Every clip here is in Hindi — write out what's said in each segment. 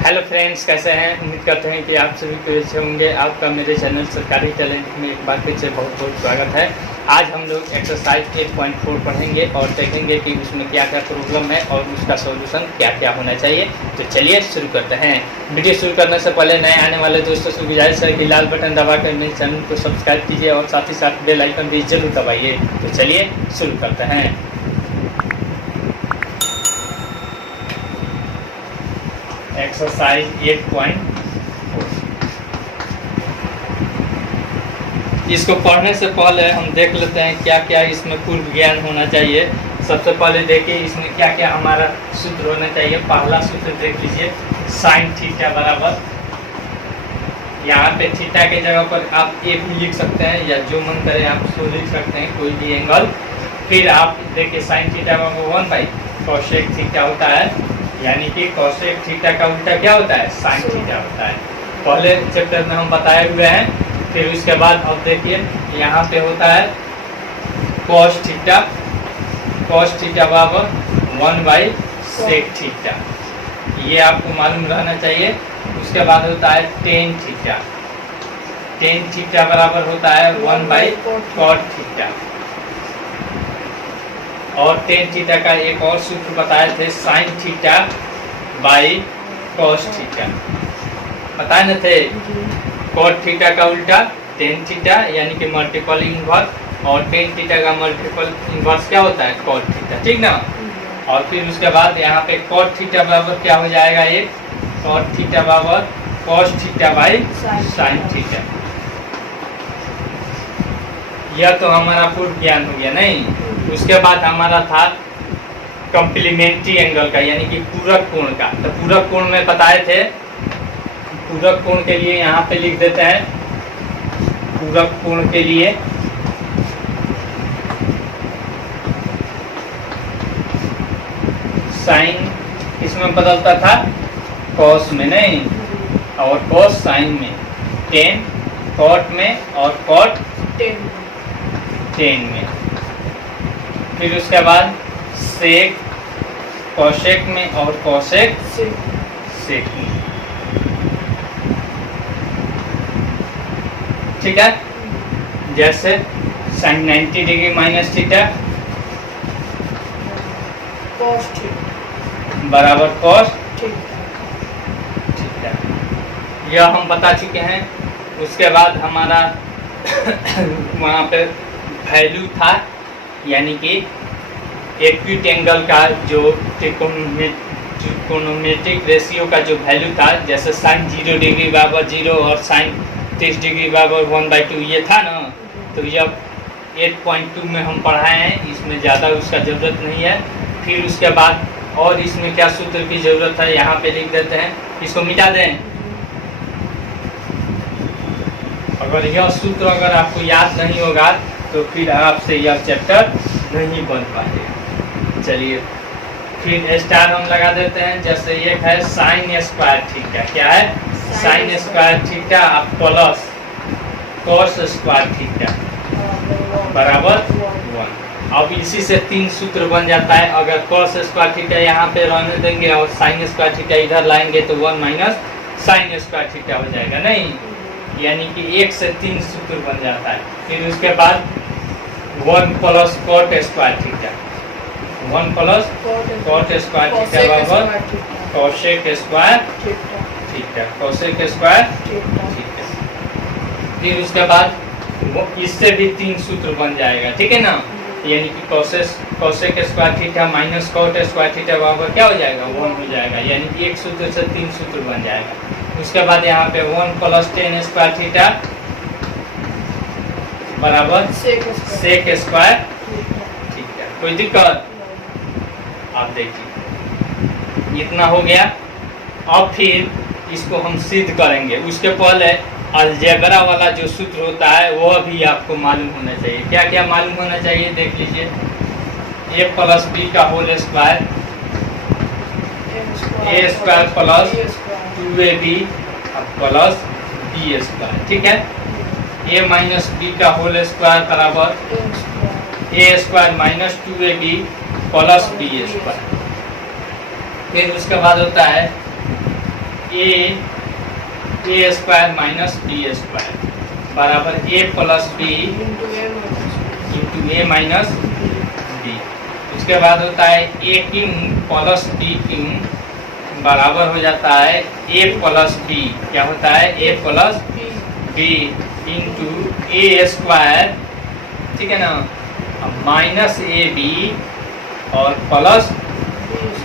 हेलो फ्रेंड्स, कैसे हैं? उम्मीद करते हैं कि आप सभी को अच्छे होंगे। आपका मेरे चैनल सरकारी टैलेंट में एक बार फिर से बहुत बहुत स्वागत है। आज हम लोग एक्सरसाइज 8.4 पढ़ेंगे और देखेंगे कि उसमें क्या क्या प्रॉब्लम है और उसका सॉल्यूशन क्या क्या होना चाहिए। तो चलिए शुरू करते हैं। वीडियो शुरू करने से पहले नए आने वाले दोस्तों से गुजारिश है कि लाल बटन दबाकर मेरे चैनल को सब्सक्राइब कीजिए और साथ ही साथ बेल आइकन भी जरूर दबाइए। तो चलिए शुरू करते हैं। एक्सरसाइज 8.4। इसको पढ़ने से पहले हम देख लेते हैं क्या क्या इसमें पूर्व ज्ञान होना चाहिए। सबसे पहले देखिए इसमें क्या क्या हमारा सूत्र होना चाहिए। पहला सूत्र देख लीजिए, साइन थीटा बराबर, यहाँ पे थीटा के जगह पर आप ए भी लिख सकते हैं या जो मन करे आप उसको लिख सकते हैं, कोई भी एंगल। फिर आप देखिए साइन थीटा बराबर 1/cosec थीटा होता है, यानी कि cosec थीटा का उल्टा क्या होता है? साइन थीटा होता है। पहले चैप्टर में हम बताए हुए हैं। फिर उसके बाद अब देखिए यहाँ पे होता है cos थीटा, cos थीटा बराबर 1/sec थीटा, ये आपको मालूम रहना चाहिए। उसके बाद होता है tan थीटा, tan थीटा बराबर होता है 1/cot थीटा। और tan थीटा का एक और सूत्र बताए थे, sign theta by cos theta, बताए न थे? cot थीटा का उल्टा tan थीटा यानी कि मल्टीपल इनवर्स, और tan थीटा का मल्टीपल इनवर्स क्या होता है? cot थीटा, ठीक ना। और फिर उसके बाद यहाँ पे cot थीटा बराबर क्या हो जाएगा? ये cot थीटा बराबर cos theta by sine theta. यह तो हमारा पूर्व ज्ञान हो गया, नहीं? उसके बाद हमारा था कॉम्प्लीमेंट्री एंगल का, यानी कि पूरक कोण का। तो पूरक कोण में बताए थे, पूरक कोण के लिए यहाँ पे लिख देते हैं। पूरक कोण के लिए साइन इसमें बदलता था कॉस में, नहीं, और कॉस साइन में, टेन कॉट में और कॉट टेन में। फिर उसके बाद सेक कॉसेक में और कॉसेक सेक में, ठीक है। जैसे साइन 90 डिग्री माइनस थीटा बराबर कॉस थीटा, यह हम बता चुके हैं। उसके बाद हमारा वहाँ पे वैल्यू था, यानी कि एक्यूट एंगल का जो ट्रिकोनोमेट्रिक रेशियो का जो वैल्यू था, जैसे साइन 0 डिग्री बराबर 0 और साइन 30 डिग्री बराबर 1/2, ये था ना। तो यह 8.2 में हम पढ़ाए हैं, इसमें ज़्यादा उसका ज़रूरत नहीं है। फिर उसके बाद और इसमें क्या सूत्र की ज़रूरत है यहाँ पे लिख देते हैं, इसको मिटा दें। अगर यह सूत्र अगर आपको याद नहीं होगा तो फिर आपसे यह चैप्टर नहीं बन पाएगा। चलिए फिर स्टार हम लगा देते हैं। जैसे एक है साइन स्क्वायर थीटा, क्या है? Sign square theta plus cos square theta बराबर 1। अब इसी से 3 सूत्र बन जाता है। अगर कॉस स्क्वायर थीटा यहाँ पे रहने देंगे और साइन स्क्वायर थीटा इधर लाएंगे तो 1 माइनस साइन स्क्वायर थीटा हो जाएगा, नहीं, यानी कि 1 से 3 सूत्र बन जाता है। फिर उसके बाद 1 plus cot square theta, 1 plus cot square theta बराबर cosec square theta, cosec square theta. फिर उसके बाद इससे भी 3 सूत्र बन जाएगा, ठीक है ना, यानी कि cosec square theta minus cot square theta बराबर क्या हो जाएगा? 1 हो जाएगा, यानी कि एक सूत्र से 3 सूत्र बन जाएगा। उसके बाद यहाँ पे 1 प्लस tan स्क्वायर थीटा बराबर सेक स्क्वायर थीटा। कोई दिक्कत? आप देखिए इतना हो गया। अब फिर इसको हम सिद्ध करेंगे। उसके पहले अलजेब्रा वाला जो सूत्र होता है वह भी आपको मालूम होना चाहिए। क्या क्या मालूम होना चाहिए देख लीजिए। a प्लस बी का whole square, a square plus 2ab plus B square, ठीक है। a माइनस बी का होल स्क्वायर बराबर a square minus 2ab plus B square. फिर उसके बाद होता है A square minus B square बराबर A plus B into A minus B. उसके बाद होता है A cube plus B cube बराबर हो जाता है ए प्लस बी, क्या होता है ए plus B into a square, ठीक है ना, माइनस ए बी और प्लस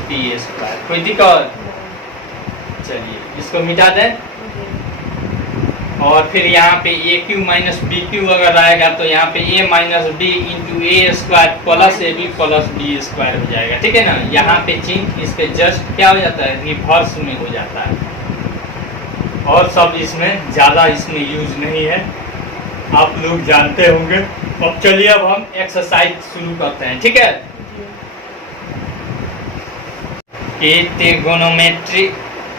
बी स्क्वायर। कोई दिक्कत? चलिए इसको मिटा दें और फिर यहाँ पे a cube minus b cube अगर आएगा तो यहाँ पे a minus b into a square plus a b plus B square हो जाएगा, ठीक है ना। यहाँ पे चिन्ह इसके जस्ट क्या हो जाता है, रिवर्स में हो जाता है और सब इसमें ज़्यादा इसमें यूज नहीं है, आप लोग जानते होंगे। अब चलिए अब हम एक्सरसाइज शुरू करते हैं, ठीक है। कि त्रिगोनोमेट्री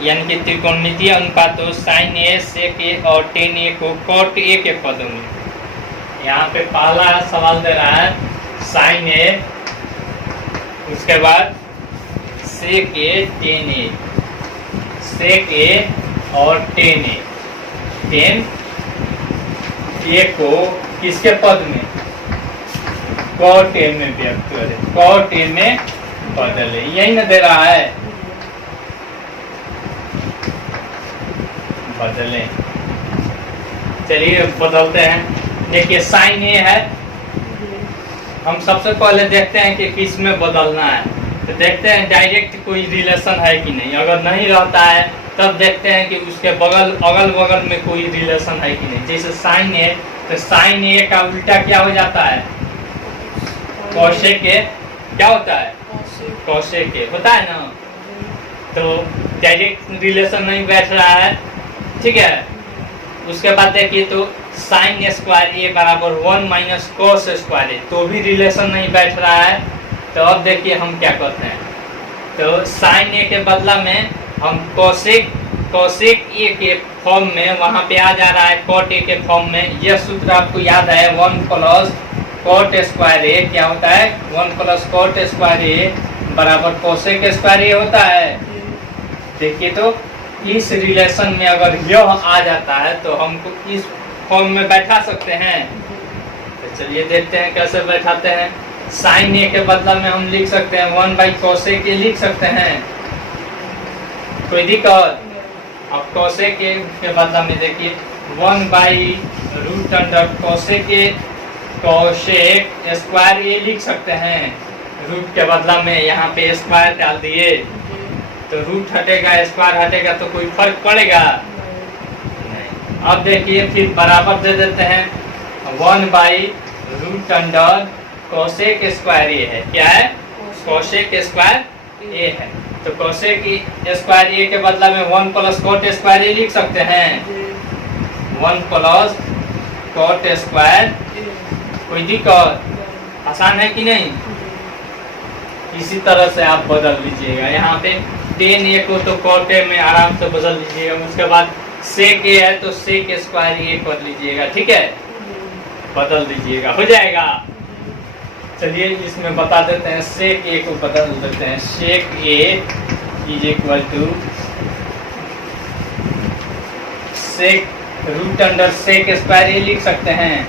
यानी कि त्रिकोणमितीय अनुपातों साइन ए सेक ए और टेन ए को कॉट ए के पदों में, यहाँ पे पहला सवाल दे रहा है साइन ए, उसके बाद सेक ए टेन ए, सेक ए और टेन ए, टेन ए को किसके पद में, कॉट ए में व्यक्त करें, कॉट ए में बदले, यही ना दे रहा है, बदले। चलिए बदलते हैं। देखिए साइन ए है, हम सबसे पहले देखते हैं कि किस में बदलना है, तो देखते हैं डायरेक्ट कोई रिलेशन है कि नहीं। अगर नहीं रहता है तब देखते हैं कि उसके बगल अगल बगल में कोई रिलेशन है कि नहीं। जैसे साइन ए, तो साइन ए का उल्टा क्या हो जाता है, कोसेक ए, क्या होता है, कोसेक ए होता है ना। तो डायरेक्ट रिलेशन नहीं बैठ रहा है, ठीक है। उसके बाद देखिए तो साइन स्क्वायर ए बराबर 1 माइनस कोस स्क्वायर ए, तो भी रिलेशन नहीं बैठ रहा है। तो अब देखिए हम क्या करते हैं, तो साइन ए के बदला में हम कोसेक ए के फॉर्म में वहाँ पे आ जा रहा है कॉट ए के फॉर्म में। यह सूत्र आपको याद है 1 प्लस कॉट स्क्वायर ए, क्या होता है 1 प्लस कॉट स्क्वायर ए बराबर कोसेक स्क्वायर ए होता है। देखिए तो इस रिलेशन में अगर यह आ जाता है तो हमको इस फॉर्म में बैठा सकते हैं। तो चलिए देखते हैं कैसे बैठाते हैं। साइन ए के बदला में हम लिख सकते हैं 1 बाई कोसेक ए लिख सकते हैं, कोई दिक्कत? अब कोसेक ए के बदला में देखिए 1 by root under cosec a, cosec square a लिख सकते हैं। रूट के बदला में यहाँ पे स्क्वायर डाल दिए, तो रूट हटेगा स्क्वायर हटेगा तो कोई फर्क पड़ेगा नहीं। अब देखिए फिर बराबर दे देते हैं 1 by root under cosec square a है, क्या है, कोसेक स्क्वायर ए है। तो कोसेक स्क्वायर ए के बदला में 1 प्लस कोट स्क्वायर ए लिख सकते हैं, 1 प्लस कोट स्क्वायर। कोई दिक्कत? आसान है कि नहीं? इसी तरह से आप बदल लीजिएगा। यहाँ पे टेन ए को तो कॉट ए में आराम से बदल लीजिएगा। उसके बाद सेक ए है तो सेक स्क्वायर ए कर लीजिएगा, ठीक है, बदल दीजिएगा, हो जाएगा। चलिए इसमें बता देते हैं, सेक ए को बदल देते हैं, sec a is equal to sec root under sec square a लिख सकते हैं,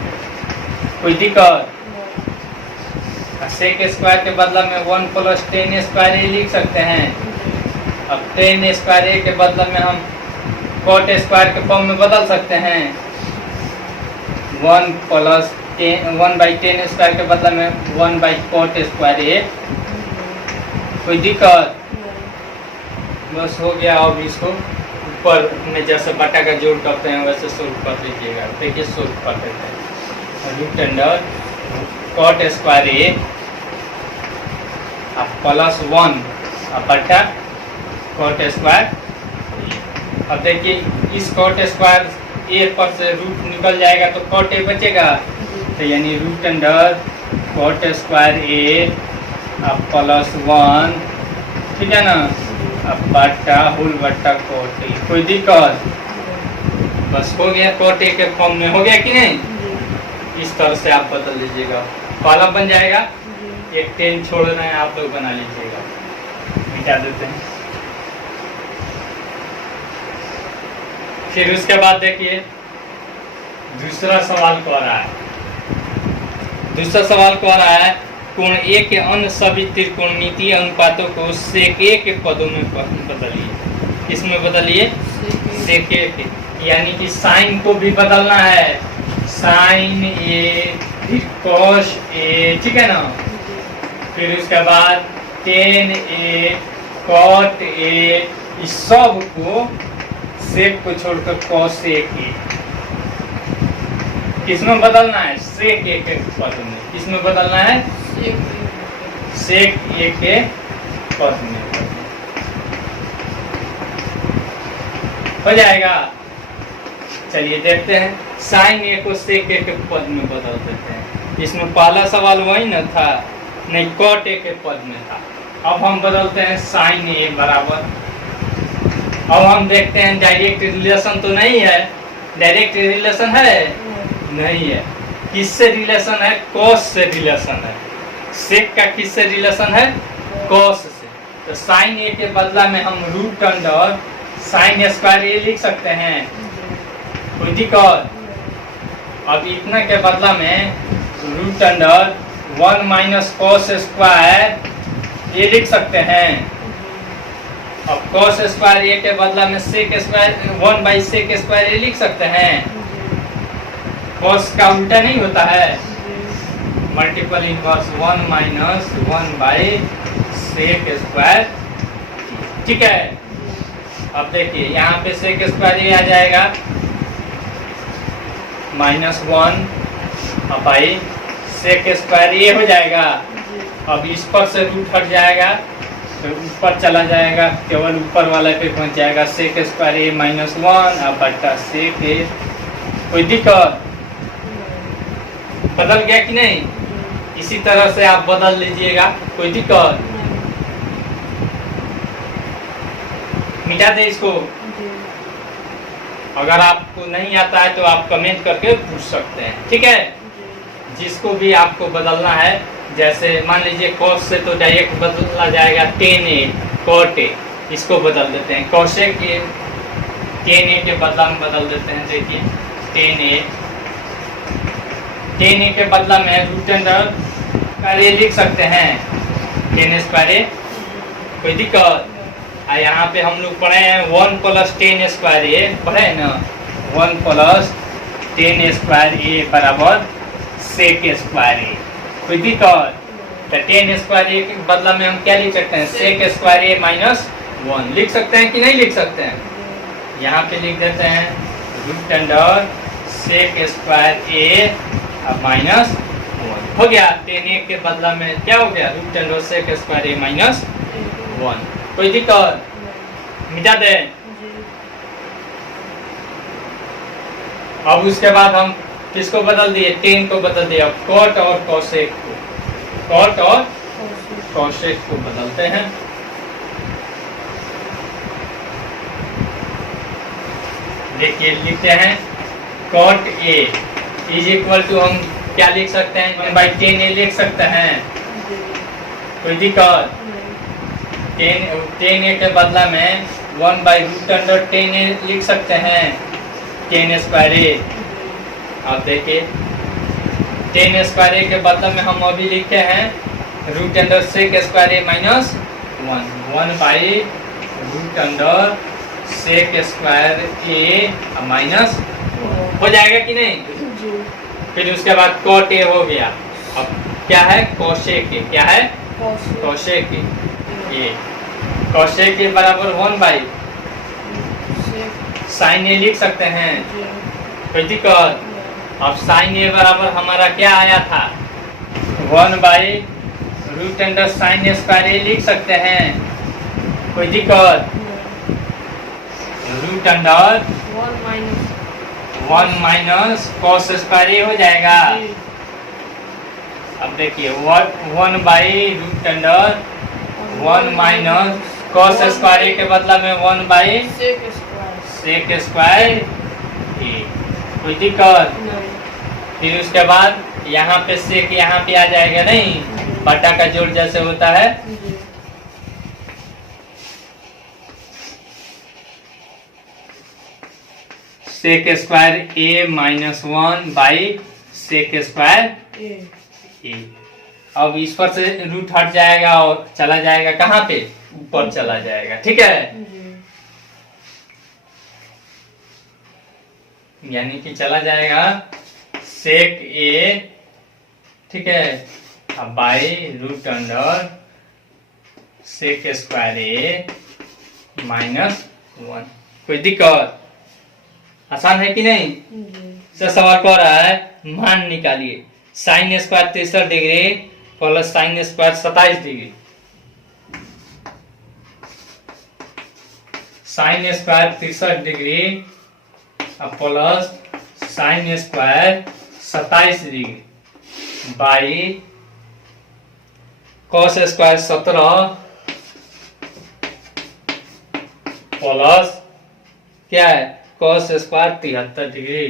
कोई दिक्कत? सेक स्क्वायर के बदला में 1 प्लस टेन स्क्वायर ए लिख सकते हैं। अब टेन स्क्वायर ए के बदला में हम कॉट स्क्वायर के फॉर्म में बदल सकते हैं, 1 प्लस 1 बाई टेन स्क्वायर के बदला में 1 बाई कॉट स्क्वायर ए। कोई दिक्कत? बस हो गया। अब इसको ऊपर में जैसे बटा का जोड़ करते हैं वैसे सोल्व कर लीजिएगा। देखिए सोल्व कर देते हैं, root under cot square a plus 1 बटा कॉट स्क्वायर। अब देखिए इस कॉट स्क्वायर ए पर से रूट निकल जाएगा तो कॉट ए बचेगा, तो यानी root under cot square a plus 1, ठीक है ना, अब बटा होल बटा कॉट ए। कोई दिक्कत? बस हो गया, कॉट ए के फॉर्म में हो गया कि नहीं? इस तरह से आप बदल लीजिएगा, कॉलम बन जाएगा। एक 10 छोड़ रहे हैं आप लोग, बना लीजिएगा। मिटा देते हैं। फिर उसके बाद देखिए दूसरा सवाल कह रहा है, दूसरा सवाल कह रहा है कोण ए के अन्य सभी त्रिकोणमितीय अनुपातों को सेक ए के पदों में बदलिए। किसमें बदलिए? सेक ए के, यानी कि साइन को भी बदलना है, साइन ए फिर कॉस ए, ठीक है ना, फिर उसके बाद टेन ए कॉट ए, इस सब को सेक को छोड़कर कॉस ए के किसमें बदलना है? सेक ए के पद में। किसमें बदलना है? सेक ए के पद में हो जाएगा। चलिए देखते हैं, साइन ए को सेक ए के पद में बदल देते हैं। इसमें पहला सवाल वही न था, नहीं कॉट ए के पद में था। अब हम बदलते हैं साइन ए बराबर, अब हम देखते हैं डायरेक्ट रिलेशन तो नहीं है, डायरेक्ट रिलेशन है नहीं है, किससे रिलेशन है? कॉस से रिलेशन है। सेक का किससे रिलेशन है? कॉस से। तो साइन ए के बदला में हम root under sign square a लिख सकते हैं, कोई दिक्कत? अब इतना के बदला में root under 1 minus cos square a लिख सकते हैं। अब कॉस स्क्वायर ए के बदला में sec square 1 by sec square a लिख सकते हैं। कॉस का उल्टा नहीं होता है, multiple inverse 1 minus 1 by sec square, ठीक है। अब देखिए यहाँ पे सेक स्क्वायर ए आ जाएगा -1 बाई सेक स्क्वायर ए हो जाएगा। अब इस पर से रूट हट जाएगा तो ऊपर चला जाएगा, केवल ऊपर वाला पे पहुंच जाएगा सेक स्क्वायर ए -1 अब बटा सेक ए। कोई दिक्कत? बदल गया कि नहीं? इसी तरह से आप बदल लीजिएगा, कोई दिक्कत? मिटा दे इसको। अगर आपको नहीं आता है तो आप कमेंट करके पूछ सकते हैं, ठीक है। जिसको भी आपको बदलना है, जैसे मान लीजिए कॉस से तो डायरेक्ट बदला जाएगा टेन ए कॉट ए, इसको बदल देते हैं कॉसेक ए, टेन ए के बदला में बदल देते हैं। देखिए टेन ए के बदला में रूट अंडर ए लिख सकते हैं, टेन स्क्वायर ए, कोई दिक्कत? यहाँ पे हम लोग पढ़े हैं 1 प्लस 10 स्क्वायर ए, पढ़े हैं ना, 1 प्लस 10 स्क्वायर ए बराबर सेक स्क्वायर ए, कोई दिक्कत? तो 10 स्क्वायर ए के बदला में हम क्या लिख सकते हैं? सेक स्क्वायर ए -1 लिख सकते हैं कि नहीं लिख सकते हैं? यहाँ पे लिख देते हैं root under sec square a -1 हो गया। 10 ए के बदला में क्या हो गया? Root under sec square a -1। कोई दिक्कत? मिटा दे। अब उसके बाद हम किसको बदल दिए? 10 को बदल दिया, कॉट और कॉसेक को, कॉट और कॉसेक को बदलते हैं। देखिए लिखते हैं cot A is equal to, हम क्या लिख सकते हैं? 1/10 ए लिख सकते हैं, कोई दिक्कत? 10 ए के बदला में 1/√10 ए लिख सकते हैं, 10 स्क्वायर ए। अब देखिए 10 स्क्वायर ए के बदला में हम अभी लिखे हैं root under sec square a -1, 1/√अंडर sec square a -1 हो जाएगा कि नहीं? फिर उसके बाद कॉट ए हो गया। अब क्या है? कॉसेक ए, क्या है? कॉसेक ए, कॉसेक ए बराबर 1 बाई साइन ए लिख सकते हैं, कोई दिक्कत? अब साइन ए बराबर हमारा क्या आया था? 1/√अंडर साइन स्क्वायर ए लिख सकते हैं, कोई दिक्कत? Root under 1 minus cos square a हो जाएगा। अब देखिए 1/√अंडर 1 माइनस कॉस स्क्वायर ए के बदला में 1/सेक स्क्वायर ए, कोई दिक्कत? फिर उसके बाद यहाँ पे सेक यहाँ पे आ जाएगा, नहीं बटा का जोड़ जैसे होता है। Sec square A minus 1 by sec square a. अब इस पर से रूट हट जाएगा और चला जाएगा कहाँ पे, ऊपर चला जाएगा। ठीक है, यानी कि चला जाएगा सेक ए, ठीक है, अब by root under sec square A minus 1। कोई दिक्कत? आसान है कि नहीं? इसका सवाल कह रहा है मान निकालिए sine square 63 degree plus sine square 27 degree. Sine square 63 degree plus sine square 27 degree by cos square 17 plus क्या है cos square 73 degree,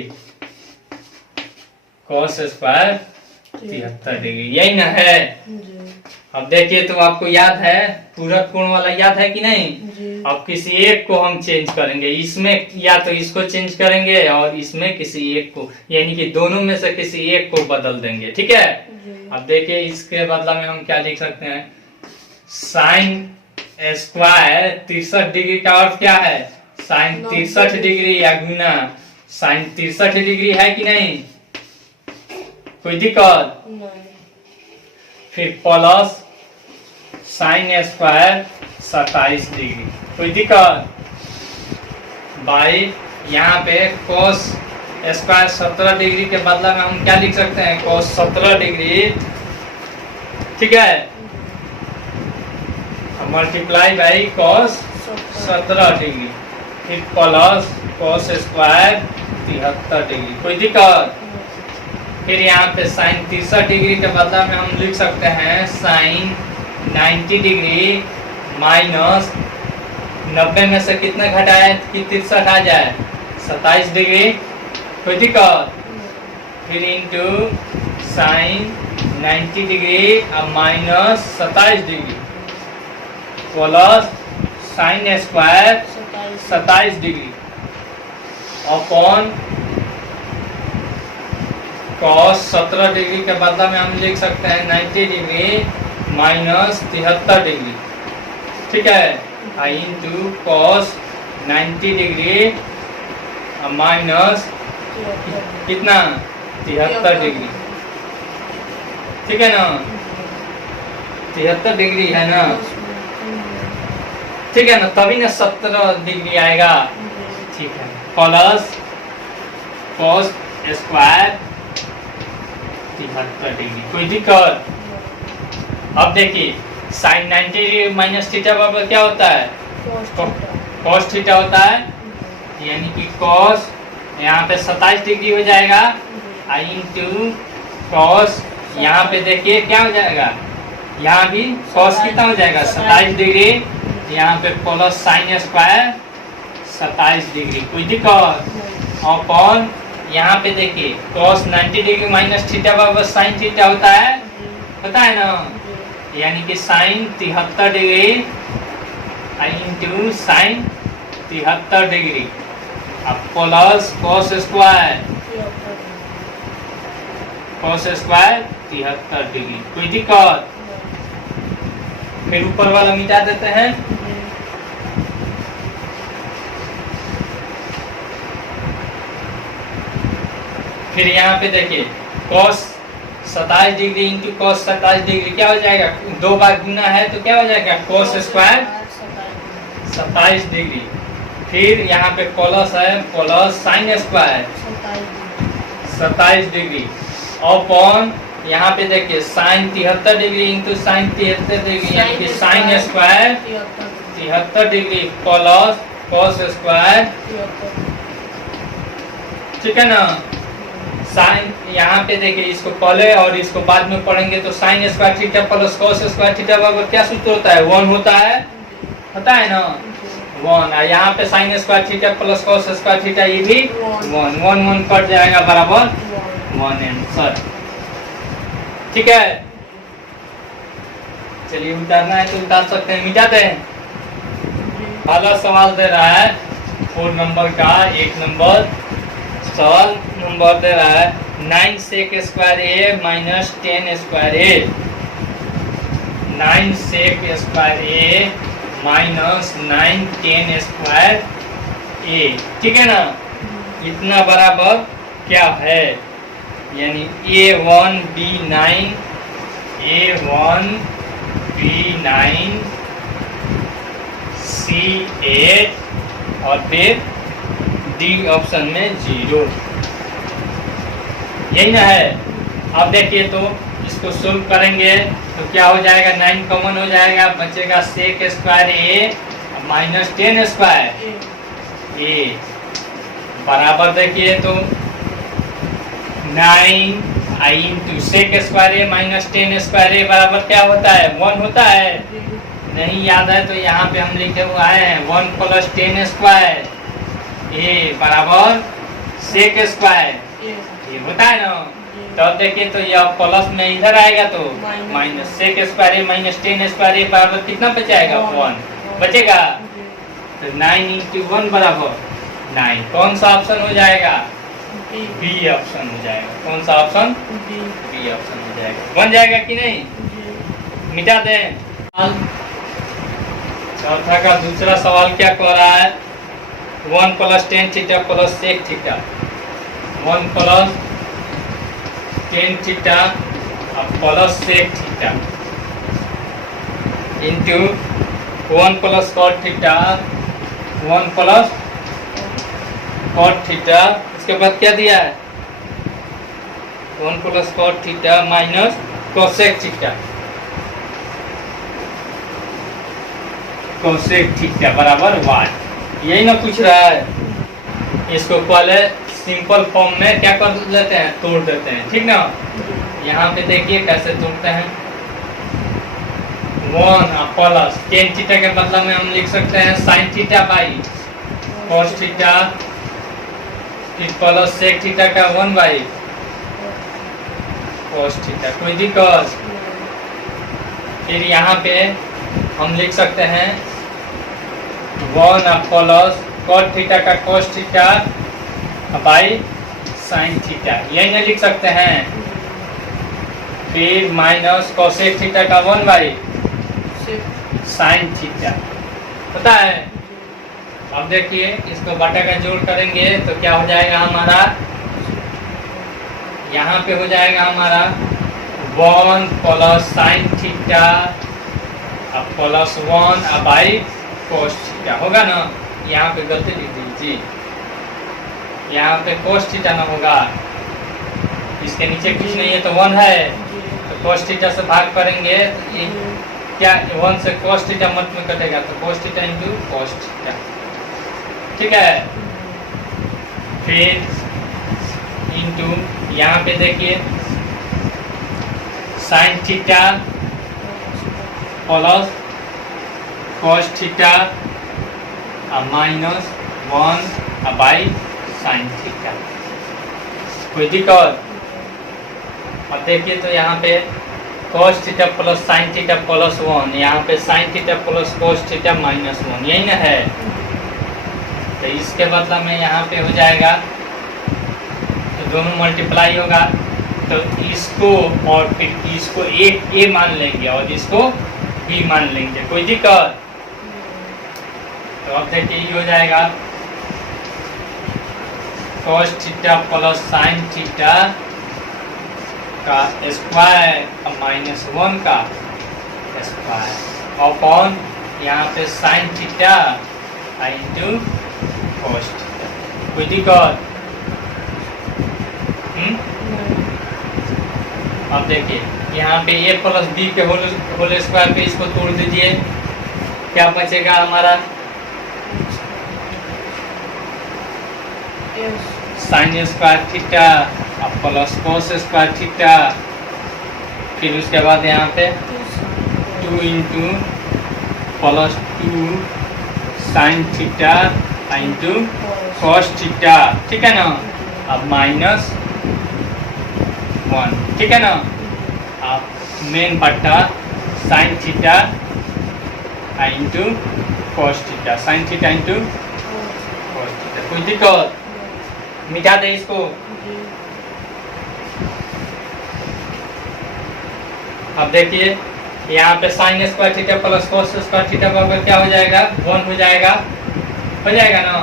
cos square 73 degree, यही ना है। अब देखिए तो आपको याद है पूरक कोण वाला, याद है कि नहीं? अब किसी एक को हम चेंज करेंगे, इसमें या तो इसको चेंज करेंगे और इसमें किसी एक को, यानी कि दोनों में से किसी एक को बदल देंगे। ठीक है, अब देखिए इसके बदला में हम क्या लिख सकते हैं, साइन स्क्वायर 63 डिग्री का अर्थ क्या है, साइन 63 डिग्री या गुना साइन 63 डिग्री है कि नहीं? कोई दिक्कत? फिर प्लस साइन स्क्वायर 27 डिग्री, कोई दिक्कत? बाई यहाँ पे कॉस स्क्वायर 17 डिग्री के बदला में हम क्या लिख सकते हैं, कॉस 17 डिग्री। ठीक है, मल्टीप्लाई बाई कॉस 17 डिग्री, फिर प्लस कॉस स्क्वायर 73 डिग्री, कोई दिक्कत? फिर यहाँ पे साइन 63 डिग्री के बदला में हम लिख सकते हैं साइन 90 डिग्री माइनस 90 में से कितना घटाए कि 63 आ जाए 27 डिग्री, कोई दिक्कत? फिर इंटू साइन 90 डिग्री अब minus 27 degree plus sine square 27 degree upon cos 17 degree के बदला में हम लिख सकते हैं 90 डिग्री माइनस 73 डिग्री। ठीक है, इंटू कॉस 90 डिग्री माइनस कितना 73 डिग्री। ठीक है ना, 73 डिग्री है ना, ठीक है ना, तभी ना 17 डिग्री आएगा। ठीक है, प्लस कॉस स्क्वायर 73 डिग्री, कोई दिक्कत? अब देखिए साइन 90 डिग्री माइनस थीटा बराबर क्या होता है, कॉस थीटा होता है, यानी कि कॉस यहाँ पे 27 डिग्री हो जाएगा इंटू कॉस, यहाँ पे देखिए क्या हो जाएगा, यहाँ भी कॉस कितना हो जाएगा 27 डिग्री, यहाँ पे प्लस साइन स्क्वायर 27 डिग्री, कोई दिक्कत? अपॉन यहाँ पे देखिए cos 90 डिग्री माइनस थीटा बराबर साइन थीटा होता है ना, यानी कि sine 73 degree into sine 73 degree अब प्लस cos स्क्वायर 73 डिग्री, कोई दिक्कत? फिर ऊपर वाला मिटा देते हैं, फिर यहाँ पे देखिए cos 27 degree into cos 27 degree क्या हो जाएगा, दो बार गुना है तो क्या हो जाएगा cos स्क्वायर 27 डिग्री, फिर यहाँ पे प्लस है plus sine square 27 degree upon यहाँ पे देखिए sine 73 degree into sine 73 degree, यानी कि sine square 73 degree plus cos square. ठीक है ना, साइन यहाँ पे देखिए इसको पहले और इसको बाद में पढ़ेंगे तो sine square theta plus cos square theta बराबर क्या सूत्र होता है, 1 होता है ना 1, और यहाँ पे sign square theta plus cos square theta ये भी 1 कट जाएगा बराबर 1 आंसर। ठीक है, चलिए उतारना है तो उतार सकते हैं, मिटाते हैं। पहला सवाल दे रहा है 4 नंबर का 1 नंबर सवाल नंबर दे रहा है 9 सेक स्क्वायर ए माइनस 10 स्क्वायर ए। 9 सेक स्क्वायर ए माइनस 9 10 स्क्वायर ए, ठीक है ना। इतना बराबर क्या है, यानी A1 B9 A1 B9 C8 और फिर डी ऑप्शन में 0, यही ना है। अब देखिए तो इसको सोल्व करेंगे तो क्या हो जाएगा, 9 कॉमन हो जाएगा, बचेगा सेक square A minus 10 square a बराबर देखिए तो 9 आई into sec square A minus 10 square a बराबर क्या होता है, 1 होता है। नहीं याद है तो यहाँ पे हम लिखे हुआ है 1 प्लस 10 स्क्वायर ए बराबर सेक स्क्वायर ये होता है ना। तो अब देखिए तो यह प्लस में इधर आएगा तो minus sec square A minus 10 square a बराबर कितना बचाएगा, 1 बचेगा। तो 9 इंटू 1 बराबर 9, कौन सा ऑप्शन हो जाएगा, बी ऑप्शन हो जाएगा। कौन सा ऑप्शन, बी ऑप्शन हो जाएगा। बन जाएगा कि नहीं, मिटा दें। चौथा का दूसरा सवाल क्या कह रहा है, 1 plus 10 theta plus sec theta, 1 plus 10 theta और plus sec theta into 1 plus cot theta 1 plus cot theta, इसके बाद क्या दिया है 1 plus cot theta minus cosec theta, cosec theta बराबर 1, यही ना पूछ रहा है। इसको पहले सिंपल फॉर्म में क्या कर देते हैं, तोड़ देते हैं, ठीक ना। यहाँ पे देखिए कैसे तोड़ते हैं, 1 प्लस 10 थीटा के बदला में हम लिख सकते हैं sine theta by cos theta, फिर प्लस सेक थीटा का 1 बाई कॉस थीटा, कोई दिक्कत। फिर यहाँ पे हम लिख सकते हैं 1 प्लस कॉट थीटा का cos theta by sine theta, यही ना लिख सकते हैं। फिर माइनस कोसेक थीटा का 1 बाई साइन थीटा, पता है। अब देखिए इसको बटा का जोड़ करेंगे तो क्या हो जाएगा हमारा, यहाँ पे हो जाएगा हमारा 1 plus sine theta plus 1 by cos theta होगा ना। यहाँ पे गलती लिख दीजिए, यहाँ पे कोस थीटा ना होगा, इसके नीचे कुछ नहीं है तो 1 है, तो कोस थीटा से भाग करेंगे तो ये क्या 1 से कोस थीटा मत में कटेगा तो cos theta into cos theta, ठीक है। फिर इंटू यहाँ पे देखिए sine theta plus cos theta minus 1 by sine theta, कोई दिक्कत। अब देखिए तो यहाँ पे cos theta plus sine theta plus 1, यहाँ पे sine theta plus cos theta minus 1, यही ना है। तो इसके बदला में यहाँ पे हो जाएगा तो दोनों मल्टीप्लाई होगा, तो इसको और फिर इसको एक ए मान लेंगे और इसको बी मान लेंगे, कोई दिक्कत। तो अब देखिए ये हो जाएगा cos theta plus sine theta का स्क्वायर माइनस 1 का स्क्वायर अपॉन यहाँ पे sign theta into cos theta, कोई दिक्कत। अब देखिए यहाँ पे a प्लस बी के होल स्क्वायर पे इसको तोड़ दीजिए, क्या बचेगा हमारा sign square theta plus cos square theta, फिर उसके बाद यहाँ पे 2 into plus 2 sign theta into cos theta, ठीक है ना। अब माइनस 1, ठीक है ना। अब मेन बट्टा sign theta into cos theta, sine theta into cos theta, कोई दिक्कत। मिटा दे इसको। अब देखिए यहाँ पे sign square theta plus cos square theta बराबर क्या हो जाएगा, 1 हो जाएगा ना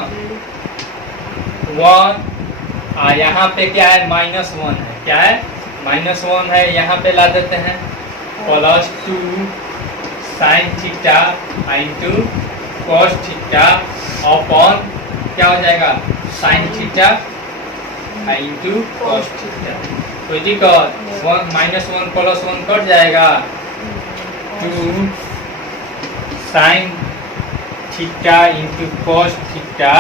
1। और यहाँ पे क्या है, -1 है, क्या है -1 है, यहाँ पे ला देते हैं plus 2 sign theta into cos theta upon क्या हो जाएगा sine theta into cos theta. तो जी -1 प्लस 1 कट जाएगा, 2 sign theta into cos theta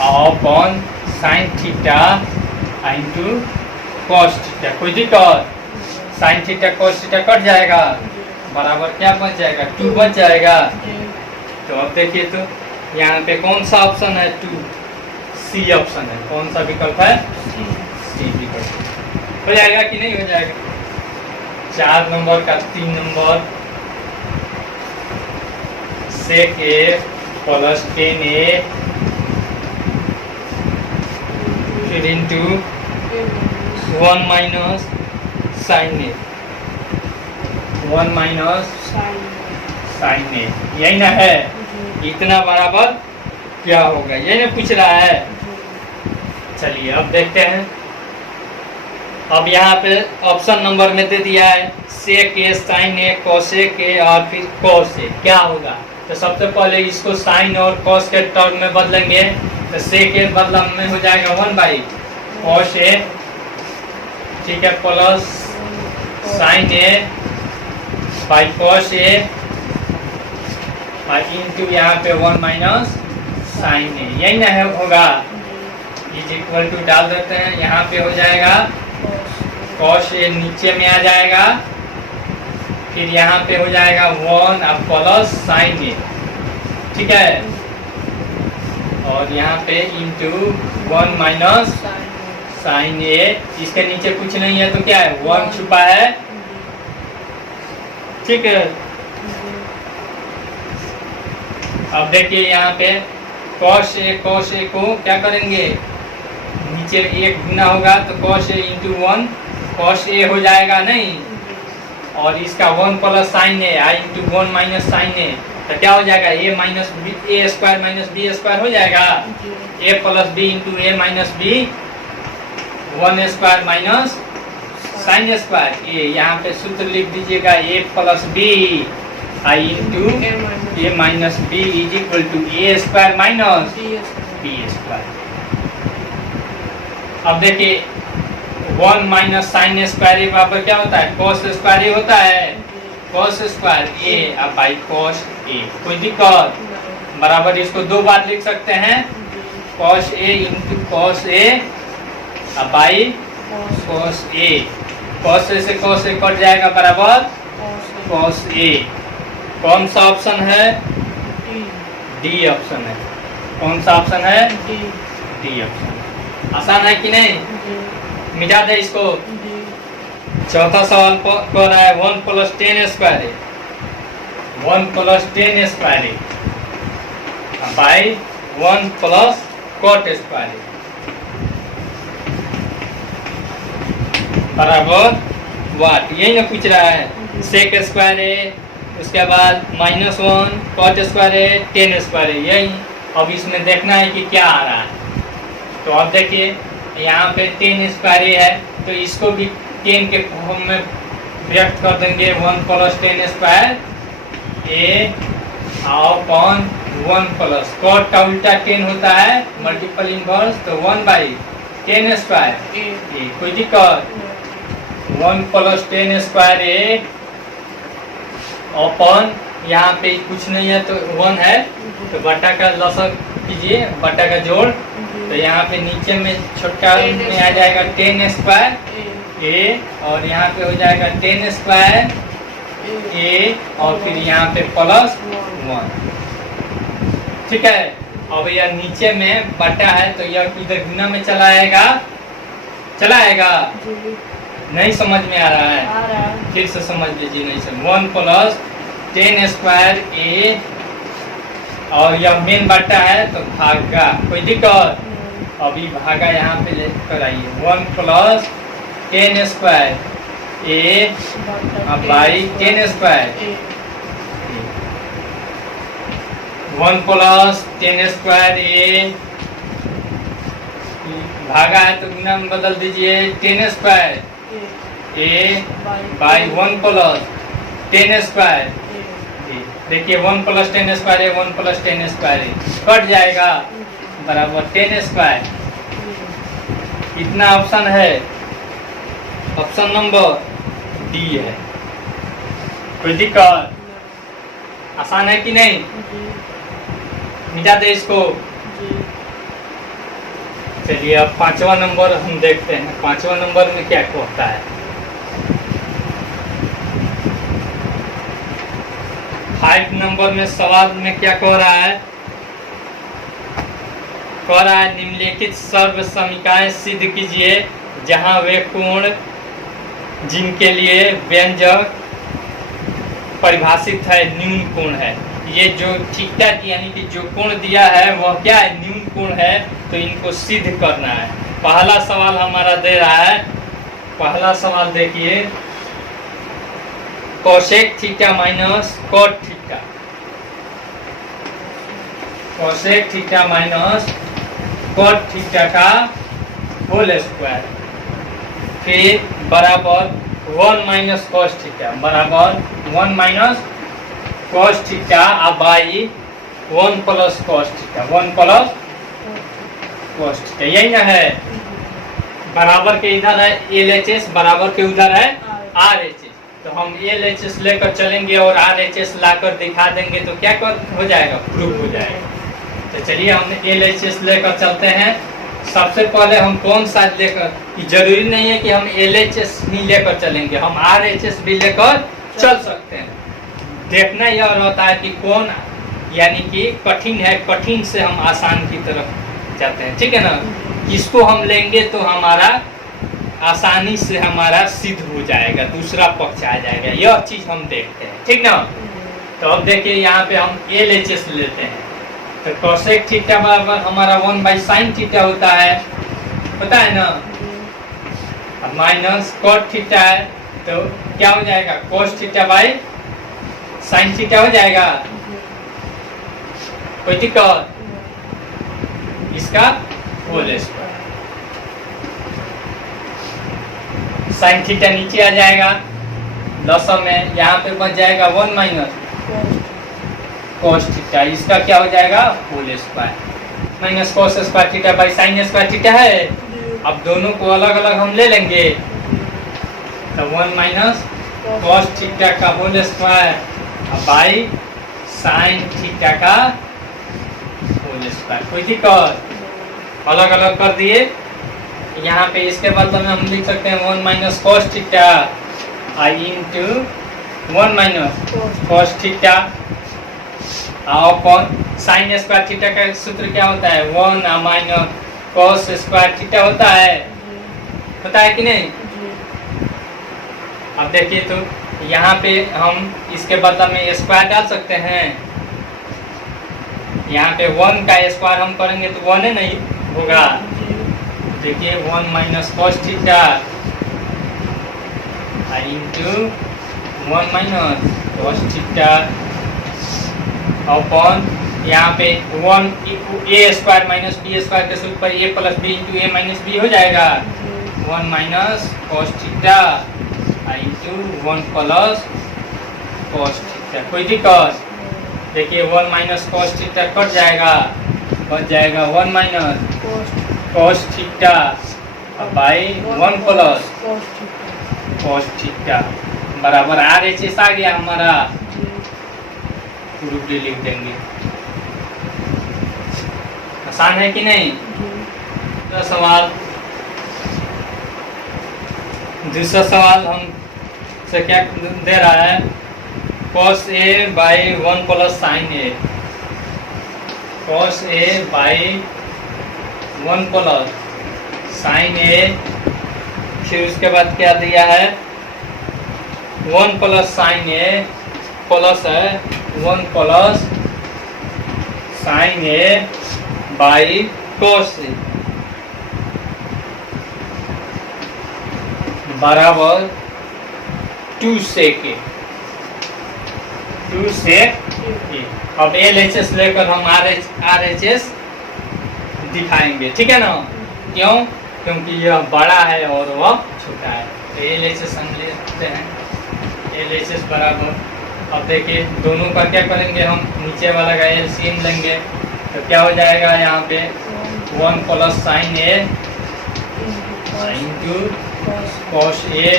upon sign theta into cos theta. कोई दिक्कत, साइन थीटा कॉस थीटा कट जाएगा, बराबर क्या बच जाएगा 2 बच जाएगा। तो अब देखिए तो यहाँ पे कौन सा ऑप्शन है 2, सी ऑप्शन है। कौन सा विकल्प है, सी विकल्प। हो जाएगा कि नहीं हो जाएगा। 4 नंबर का 3 number sec a plus 10a फिर इंटू 1 माइनस साइन ए, 1 माइनस साइन ए, यही ना है। इतना बराबर क्या होगा, यही ना पूछ रहा है। चलिए अब देखते हैं। अब यहाँ पे ऑप्शन नंबर में दे दिया है sec a sin a cos a और फिर cos a, क्या होगा। तो सबसे पहले इसको साइन और कॉस के टर्म में बदलेंगे। तो sec a बदला में हो जाएगा 1/cos a, ठीक है, plus sine a by cos a और इंटू यहाँ पे 1 माइनस साइन a, यही ना है होगा। इज इक्वल टू डाल देते हैं, यहाँ पे हो जाएगा cos a नीचे में आ जाएगा, फिर यहाँ पे हो जाएगा 1 अब प्लस साइन a, ठीक है, और यहाँ पे इंटू 1 माइनस साइन a। इसके नीचे कुछ नहीं है तो क्या है 1 छुपा है, ठीक है। अब देखिए यहाँ पे cos a को क्या करेंगे, नीचे 1 गुना होगा तो cos a into 1 cos a हो जाएगा नहीं, और इसका 1 plus sine a into 1 minus sine a, तो क्या हो जाएगा a minus a square minus b square हो जाएगा, a plus b into a minus b 1 square minus sine square a। यहाँ पे सूत्र लिख दीजिएगा a plus b I into A minus B is equal to A square minus B square. अब देखिए 1 माइनस साइन स्क्वायर ए बराबर क्या होता है कॉस स्क्वायर ए होता है, कॉस स्क्वायर ए अब बाई कॉस ए। कोई दिक्कत, बराबर इसको 2 बार लिख सकते हैं, cos A into cos a अब by cos A. Cos A से कॉस ए कट जाएगा, बराबर कॉस ए। कौन सा ऑप्शन है, डी ऑप्शन है। कौन सा ऑप्शन है, डी ऑप्शन। आसान है कि नहीं, मिटा दे इसको। चौथा सवाल कह रहा है 1 प्लस 10 स्क्वायर है, 1 प्लस 10 स्क्वायर है बाई 1 प्लस कॉट स्क्वायर है बराबर वाट, यही ना पूछ रहा है। सेक स्क्वायर है, उसके बाद -1 कॉट स्क्वायर है, 10 स्क्वायर है, यही। अब इसमें देखना है कि क्या आ रहा है। तो अब देखिए यहाँ पे 10 स्क्वायर है, तो इसको भी 10 के फॉर्म में व्यक्त कर देंगे। 1 प्लस 10 स्क्वायर ए अपॉन 1 प्लस कॉट का उल्टा 10 होता है, मल्टीपल इनवर्स, तो 1/10 स्क्वायर ए। कोई दिक्कत, 1 प्लस 10 स्क्वायर ए अपॉन यहाँ पे कुछ नहीं है तो 1 है, तो बटा का लसक कीजिए, बटा का जोड़, तो यहाँ पे नीचे में छोटा में आ जाएगा 10 स्क्वायर ए, और यहाँ पे हो जाएगा 10 स्क्वायर ए, और फिर यहाँ पे प्लस 1, ठीक है। अब यह नीचे में बटा है तो यह इधर गुना में चला आएगा, नहीं समझ में आ रहा है, फिर से समझ लीजिए। नहीं समझ, 1 प्लस 10 स्क्वायर ए, और यह मेन बटा है तो भागा, कोई दिक्कत, अभी भागा यहाँ पे लेकर आइए 1 plus tan square a by tan square 1 plus tan square a भागा है तो गुना में बदल दीजिए tan square a by 1 plus tan square. देखिए 1 प्लस टेन स्क्वायर है 1 प्लस टेन स्क्वायर है कट जाएगा बराबर टेन स्क्वायर। कितना ऑप्शन है? ऑप्शन नंबर डी है। कोई दिक्कत? आसान है कि नहीं? मिटा दे इसको। चलिए अब 5वां नंबर हम देखते हैं 5वां नंबर में क्या होता है। 5 नंबर में सवाल में क्या कह रहा है? कह रहा है निम्नलिखित सर्व समीकरण सिद्ध कीजिए जहां वे कोण जिनके लिए व्यंजक परिभाषित है न्यून कोण है। ये जो थीटा यानी कि जो कोण दिया है वह क्या है? न्यून कोण है। तो इनको सिद्ध करना है। पहला सवाल हमारा दे रहा है। पहला सवाल देखिए cosec theta minus cot theta. Cosec theta minus cot theta का होल स्क्वायर फिर बराबर 1 माइनस कॉस थीटा बराबर 1 minus cos theta by 1 plus cos theta 1 plus cos theta. यही ना है? बराबर के इधर है LHS बराबर के उधर है RHS। तो हम LHS लेकर चलेंगे और RHS लाकर दिखा देंगे तो क्या हो जाएगा? प्रूफ हो जाएगा। तो चलिए हम LHS लेकर चलते हैं। सबसे पहले हम कौन सा लेकर, जरूरी नहीं है कि हम LHS ही लेकर चलेंगे, हम RHS भी लेकर चल सकते हैं। देखना यह रहता है कि कौन यानी कि कठिन है, कठिन से हम आसान की तरफ जाते हैं। ठीक है ना? इसको हम लेंगे तो हमारा आसानी से हमारा सिद्ध हो जाएगा, दूसरा पक्ष आ जाएगा। यह चीज हम देखते हैं। ठीक ना? तो अब देखिए यहाँ पे हम LHS लेते हैं। तो कोसेक थीटा बराबर हमारा 1 बाई साइन थीटा होता है ना? अब माइनस कॉट थीटा है तो क्या हो जाएगा? Cos theta by sine theta हो जाएगा। कोई दिक्कत? इसका होल स्क्वायर साइन थीटा नीचे आ जाएगा दशम में, यहाँ पे बच जाएगा 1 माइनस कोस थीटा। इसका क्या हो जाएगा? Whole square minus cos square theta by sine square theta है। अब दोनों को अलग अलग हम ले लेंगे तो 1 माइनस कोस थीटा का whole square by sine theta का होल स्क्वायर। कोई दिक्कत? अलग अलग कर दिए। यहाँ पे इसके बदले में हम लिख सकते हैं 1 माइनस कोस थीटा आई into 1 minus cos theta upon sine square theta का सूत्र क्या होता है? 1 माइनस कोस स्क्वायर थीटा होता है कि नहीं? अब देखिए तो यहाँ पे हम इसके बदले में स्क्वायर डाल सकते हैं। यहाँ पे 1 का स्क्वायर हम करेंगे तो 1 नहीं होगा। देखिए 1 minus cos theta into 1 minus cos theta upon यहाँ पे 1 ए स्क्वायर माइनस बी स्क्वायर के सूत्र पर ए plus B into A minus B हो जाएगा। 1 minus cos theta into 1 plus cos theta. कोई दिक्कत? देखिए 1 माइनस कोस थीटा कट जाएगा, बच जाएगा 1 minus cos theta by 1 plus cos theta बराबर RHS आ गया हमारा। प्रूफ भी लिख देंगे। आसान है कि नहीं? दूसरा सवाल हम से क्या दे रहा है? cos A by 1 plus sine A। cos A by 1 plus sine A फिर उसके बाद क्या दिया है? 1 प्लस साइन A प्लस है 1 plus sine A by cos A। बराबर 2 sec a, 2 sec a। अब LHS लेकर हम RHS दिखाएंगे, ठीक है ना। क्यों? क्योंकि यह बड़ा है और वह छोटा है। तो LHS हम लेते हैं, LHS बराबर, अब देखिए दोनों का क्या करेंगे, हम नीचे वाला का LCM लेंगे। तो क्या हो जाएगा यहाँ पे 1 plus sine a into cos a.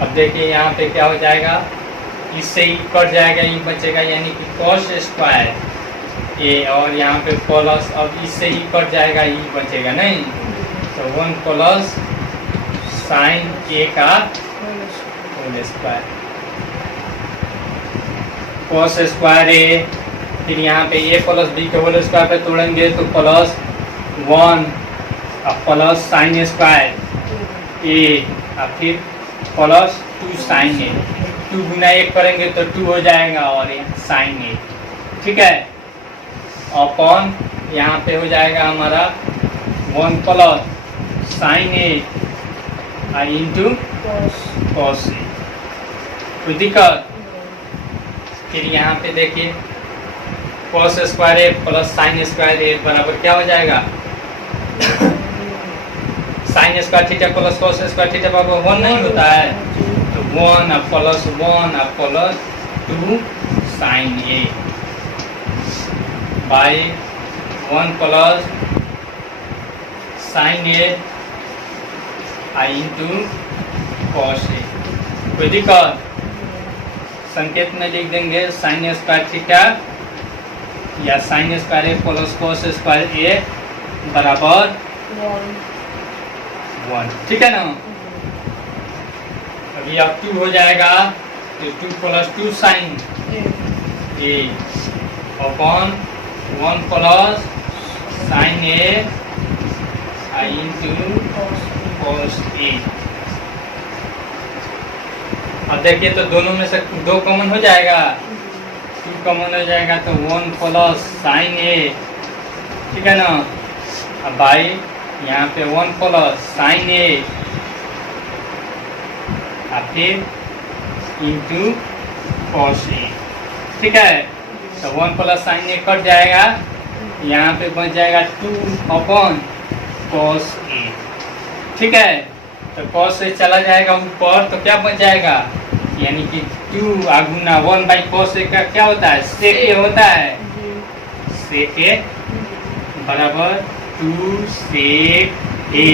अब देखिए यहाँ पे क्या हो जाएगा, इससे ही कट जाएगा, ये बचेगा, यानी कि कॉस स्क्वायर ए, और यहाँ पे प्लस, अब इससे ही कट जाएगा, ये बचेगा नहीं। तो 1 प्लस साइन ए का होल स्क्वायर, कॉस स्क्वायर ए। फिर यहाँ पे ए प्लस बी के होल स्क्वायर पे तोड़ेंगे तो प्लस 1 और प्लस साइन स्क्वायर ए, और फिर प्लस 2 साइन ए। 2 गुना 1 करेंगे तो 2 हो जाएगा, और साइन ए, ठीक है। अपॉन यहाँ पे हो जाएगा हमारा 1 plus sine a into cos a. कोई दिक्कत? फिर यहाँ पे देखिए cos square a plus sine square a बराबर क्या हो जाएगा, sine square theta plus cos square theta बराबर 1 नहीं होता है। तो 1 और प्लस 1 और plus 2 sine A by 1 plus sine a into cos a. कोई दिक्कत? संकेत में लिख देंगे साइन स्क्वायर थीटा या sine square a plus cos square a बराबर 1, ठीक है ना। अभी अब 2 हो जाएगा, तो 2 plus 2 sine A upon 1 plus sine a into cos a. अब देखिए तो दोनों में से 2 कॉमन हो जाएगा, 2 कॉमन हो जाएगा तो 1 प्लस साइन ए, ठीक है ना। अब बाई यहाँ पे 1 प्लस साइन ए और फिर इंटू कॉस ए, ठीक है। तो 1 प्लस साइन ए कट जाएगा, यहाँ पे बच जाएगा 2 अपॉन कॉस ए, ठीक है। तो कॉस से चला जाएगा ऊपर, तो क्या बच जाएगा, यानी कि 2 गुना 1 बाई कॉस ए का क्या होता है, सेक ए होता है। सेक ए बराबर 2 सेक ए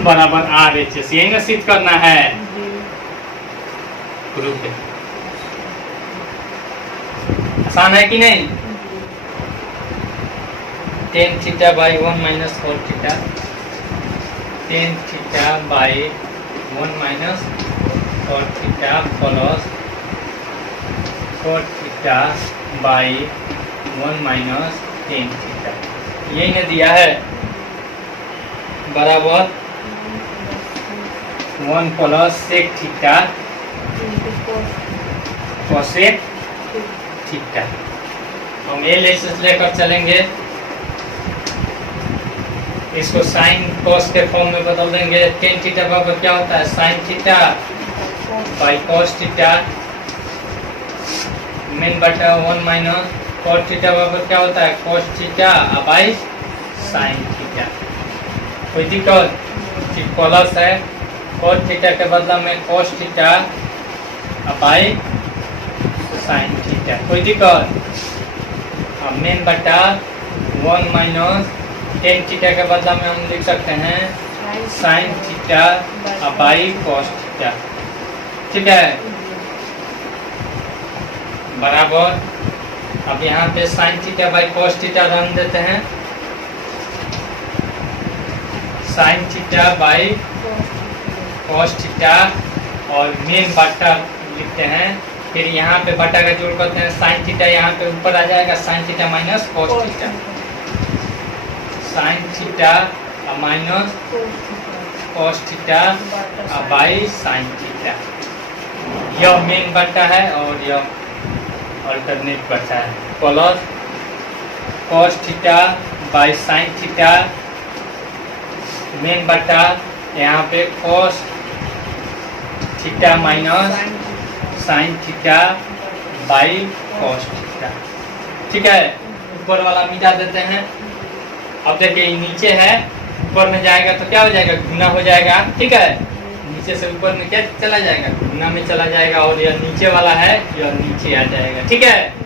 बराबर RHS, यही ना सिद्ध करना है। प्रूफ है, आसान है कि नहीं। Tan theta by 1 minus 4 theta, tan theta by 1 minus 4 theta plus 4 theta by 1 minus 10 theta, यही ने दिया है, बराबर 1 plus sec theta cosec theta. हम LHS लेकर चलेंगे, इसको साइन कॉस के फॉर्म में बदल देंगे। टेन थीटा बराबर क्या होता है, sign theta by cos theta main बटा 1 माइनस 4 थीटा बराबर क्या होता है, cos theta by sine theta. कोई दिक्कत? प्लस है, कॉस थीटा के बदला में cos theta by sine theta. कोई दिक्कत? मेन बटा 1 माइनस 10 थीटा के बदला में हम लिख सकते हैं sine theta by cos theta, ठीक है। बराबर, अब यहाँ पे sign theta by cos theta run देते हैं, sine theta by cos theta और मेन बटा लिखते हैं। फिर यहाँ पे बटा का जोड़ करते हैं, साइन थीटा यहाँ पे ऊपर आ जाएगा, sine theta minus cos theta, sine theta minus cos theta by sine theta. यह मेन बटा है और यह अल्टरनेट बटा है, plus cos theta by sine theta main बट्टा यहाँ पे cos theta minus sign theta by cos theta. ठीक है, ऊपर वाला मिटा देते हैं। अब देखिए नीचे है, ऊपर में जाएगा तो क्या हो जाएगा, गुना हो जाएगा। ठीक है, नीचे से ऊपर में क्या चला जाएगा, गुना में चला जाएगा, और यह नीचे वाला है यह नीचे आ जाएगा। ठीक है,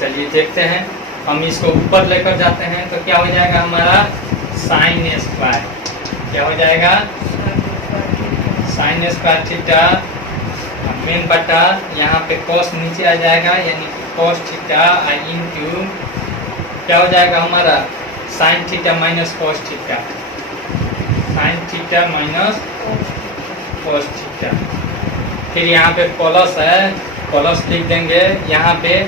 चलिए देखते हैं। हम इसको ऊपर लेकर जाते हैं तो क्या हो जाएगा हमारा साइन स्क्वायर, क्या हो जाएगा साइन स्क्वायर थीटा मेन बटा यहाँ पे cos नीचे आ जाएगा, यानी cos थीटा इंटू क्या हो जाएगा हमारा sign theta minus cos theta, sine theta minus cos theta. फिर यहाँ पे प्लस है, प्लस लिख देंगे। यहाँ पे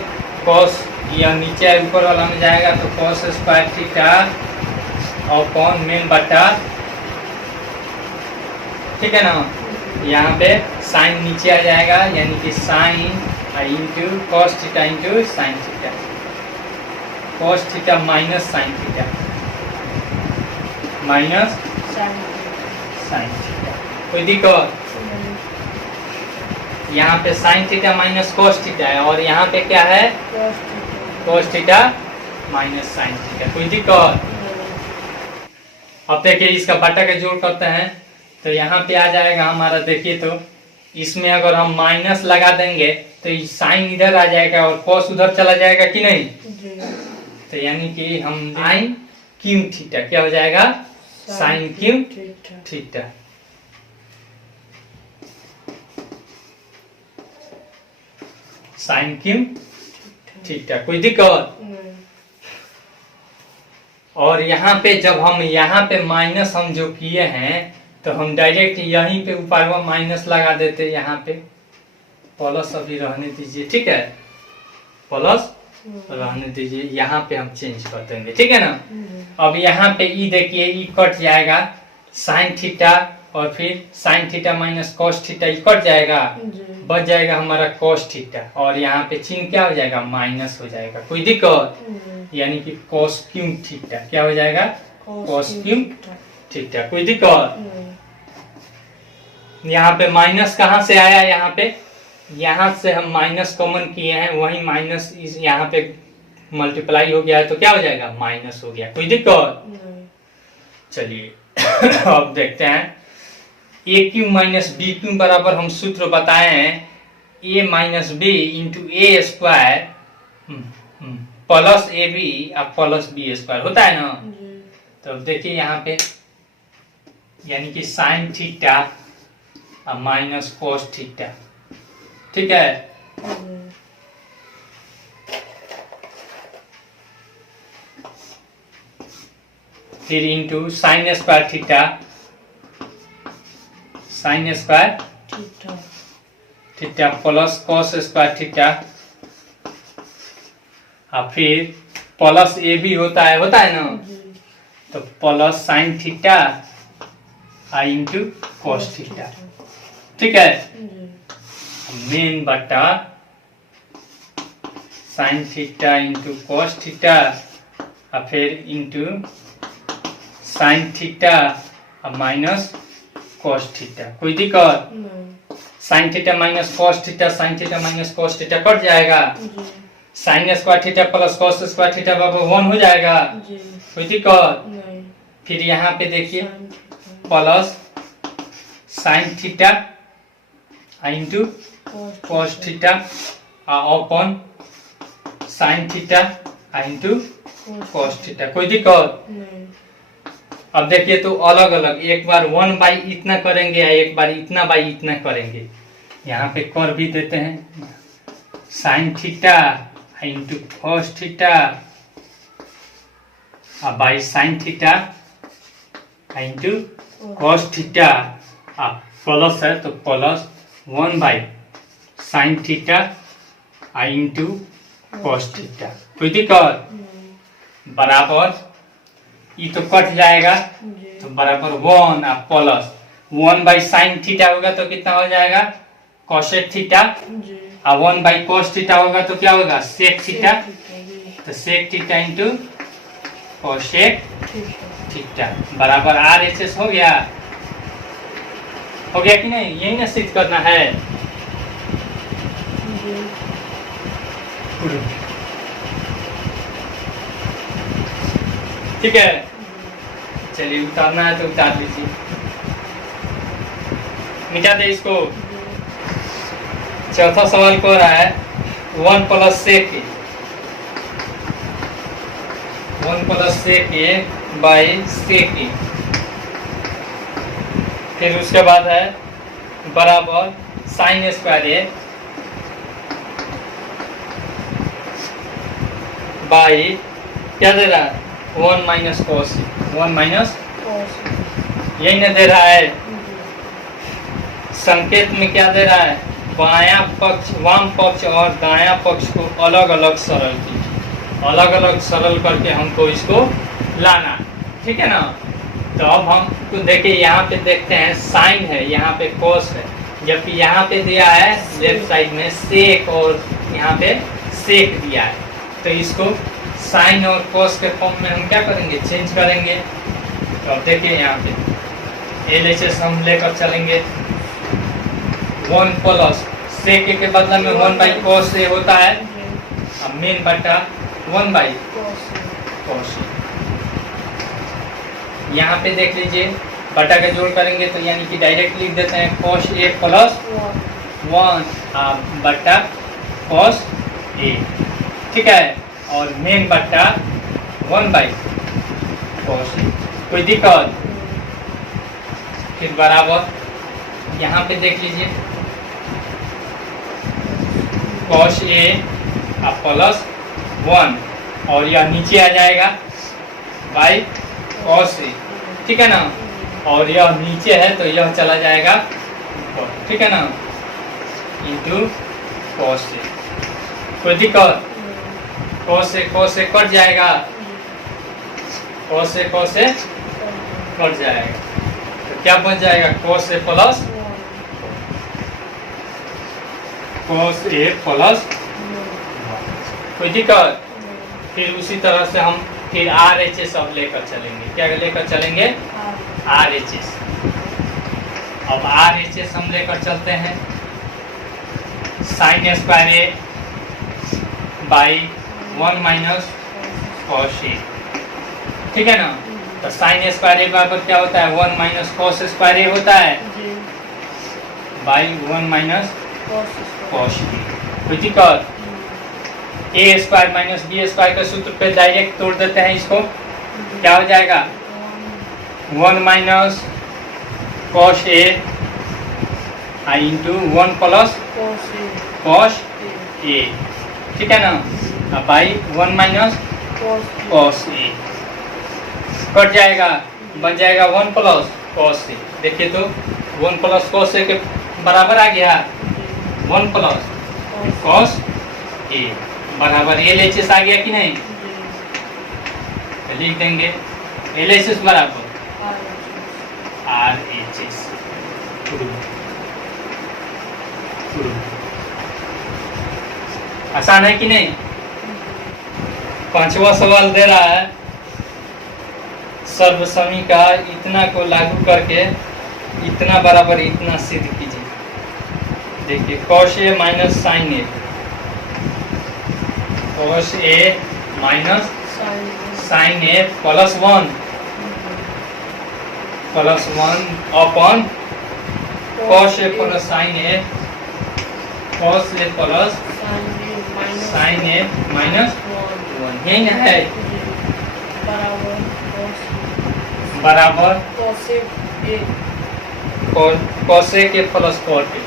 cos यह नीचे ऊपर वाला में जाएगा तो cos स्क्वायर थीटा और कौन मेन बटा, ठीक है ना। यहाँ पे साइन नीचे आ जाएगा, यानी कि sine into cos theta into sine theta, cos theta minus sign theta minus sine theta. कोई दिक्कत? यहाँ पे sign theta minus cos theta है और यहाँ पे क्या है cos theta minus sine theta. कोई दिक्कत? अब देखिए इसका बटा का जोड़ करते हैं तो यहाँ पे आ जाएगा हमारा, देखिए तो इसमें अगर हम माइनस लगा देंगे तो साइन इधर आ जाएगा और cos उधर चला जाएगा कि नहीं। तो यानी कि हम साइन क्यू थीटा क्या हो जाएगा sine cube theta. Sine cube theta. कोई दिक्कत? और यहाँ पे जब हम यहाँ पे माइनस हम जो किए हैं तो हम डायरेक्ट यहीं पे ऊपर में माइनस लगा देते, यहाँ पे प्लस अभी रहने दीजिए। ठीक है, प्लस रहने दीजिए, यहाँ पे हम चेंज कर देंगे। ठीक है ना। अब यहाँ पे ई देखिए, ई कट जाएगा साइन थीटा और फिर sine theta minus cos theta ई कट जाएगा, बच जाएगा हमारा cos थीटा और यहाँ पे चिन्ह क्या हो जाएगा माइनस हो जाएगा। कोई दिक्कत? यानी कि cos क्यू थीटा क्या हो जाएगा cos क्यू थीटा। कोई दिक्कत? यहाँ पे माइनस कहाँ से आया, यहाँ से हम माइनस कॉमन किए हैं, वही माइनस यहाँ पे मल्टीप्लाई हो गया है तो क्या हो जाएगा माइनस हो गया। कोई दिक्कत? चलिए अब देखते हैं a cube minus b cube बराबर हम सूत्र बताए हैं a minus b into a square plus a b और प्लस बी स्क्वायर होता है ना। तो देखिए यहाँ पे यानी कि साइन थीटा और माइनस cos थीटा। ठीक है, फिर into sine square theta, sine square theta plus cos square theta और फिर प्लस ए भी होता है ना, तो plus sine theta into cos theta. ठीक है, मेन बटा sine theta into cos theta और फिर इंटू साइन थीटा और माइनस cos थीटा। कोई दिक्कत? Sine theta minus cos theta, sine theta minus cos theta कट जाएगा, sine square theta plus cos square theta बराबर 1 हो जाएगा। कोई दिक्कत? फिर यहाँ पे देखिए plus sine theta into cos theta upon sign theta into cos theta. कोई दिक्कत? अब देखिए तो अलग अलग, एक बार 1 बाई इतना करेंगे या एक बार इतना बाई इतना करेंगे। यहाँ पे कर भी देते हैं sine theta into cos theta और by sine theta into cos theta plus है तो plus 1 by sine theta into cos theta. कोई दिक्कत? बराबर ये तो कट जाएगा तो बराबर 1 और प्लस 1 बाई साइन थीटा होगा तो कितना हो जाएगा cosec थीटा अब 1/cos थीटा होगा तो क्या होगा सेक थीटा, तो sec theta into cosec theta बराबर RHS हो गया कि नहीं? यही ना सिद्ध करना है। ठीक है, चलिए उतारना है तो उतार लीजिए, मिटा दे इसको। चौथा सवाल को रहा है 1 plus sec A by sec ए, फिर उसके बाद है बराबर साइन स्क्वायर ए बाई क्या दे रहा है 1 माइनस कॉस, 1 माइनस यही ना दे रहा है। संकेत में क्या दे रहा है, बायां पक्ष वाम पक्ष और दायां पक्ष को अलग अलग सरल कीजिए, अलग अलग सरल करके हमको इसको लाना, ठीक है ना। तो अब हम तो देखिए यहाँ पे देखते हैं साइन है, यहाँ पे कॉस है, जबकि यहाँ पे दिया है लेफ्ट साइड में सेक और यहाँ पे सेक दिया है। तो इसको साइन और कॉस के फॉर्म में हम क्या करेंगे, चेंज करेंगे। तो अब देखिए यहाँ पे LHS हम लेकर चलेंगे 1 प्लस सेक के बदले में 1/cos से होता है, अब मेन बटा 1/cos। यहाँ पे देख लीजिए बटा का जोड़ करेंगे तो यानी कि डायरेक्ट लिख देते हैं cos A प्लस 1 बटा cos A, ठीक है, और मेन बटा 1/cos A। कोई दिक्कत? फिर बराबर यहाँ पे देख लीजिए cos A प्लस 1 और यह नीचे आ जाएगा बाई cos A, ठीक है ना, और यह नीचे है तो यह चला जाएगा, ठीक है ना, इंटू cos A। कोई दिक्कत? cos A कट जाएगा, cos A कट जाएगा, तो क्या बच जाएगा cos A प्लस कोई दिक्कत? फिर उसी तरह से हम फिर RHS अब लेकर चलेंगे, क्या लेकर चलेंगे RHS। अब RHS हम लेकर चलते हैं sine square a by 1 minus cos a, ठीक है ना। तो साइन स्क्वायर ए बराबर क्या होता है 1 माइनस कॉस स्क्वायर ए होता है बाई 1 माइनस कॉस ए। कोई दिक्कत? ए स्क्वायर माइनस बी स्क्वायर का सूत्र पे डायरेक्ट तोड़ देते हैं इसको, क्या हो जाएगा 1 minus cos A into 1 plus cos a, ठीक है ना, अब बाई 1 माइनस कॉस ए कट जाएगा, बन जाएगा 1 प्लस कॉस ए। देखिए तो 1 प्लस कॉस ए के बराबर आ गया 1 प्लस कॉस ए बराबर LHS आ गया कि नहीं? लिख देंगे LHS बराबर RHS। आसान है कि नहीं? पांचवा सवाल दे रहा है सर्वसमी का इतना को लागू करके इतना बराबर इतना सिद्ध कीजिए। देखिए cos A minus sine A, cos A minus sine A plus 1 upon cos A plus sine A, cos A plus sine A minus 1, यही ना है बराबर cos A के plus cot A,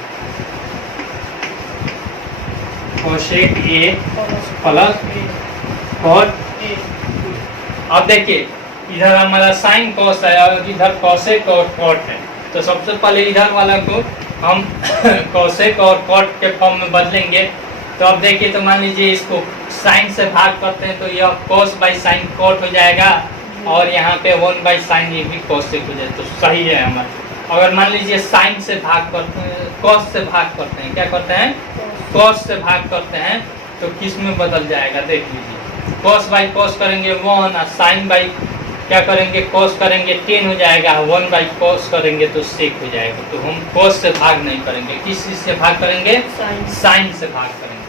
cosec A plus cot A। अब देखिए इधर हमारा साइन cos है और इधर cosec और cot है, तो सबसे पहले इधर वाला को हम cosec और cot के फॉर्म में बदलेंगे। तो अब देखिए तो मान लीजिए इसको साइन से भाग करते हैं तो यह cos बाई साइन cot हो जाएगा और यहाँ पे 1 बाई साइन ये भी cosec हो जाए, तो सही है हमारा। अगर मान लीजिए साइन से भाग करते हैं, cos से भाग करते हैं, क्या करते हैं कॉस से भाग करते हैं तो किस में बदल जाएगा देख लीजिए। कॉस बाई कॉस करेंगे 1 और साइन बाई क्या करेंगे कॉस करेंगे 10 हो जाएगा, 1 बाई कॉस करेंगे तो सेक हो जाएगा। तो हम कॉस से भाग नहीं करेंगे, किस चीज से भाग करेंगे, साइन से भाग करेंगे।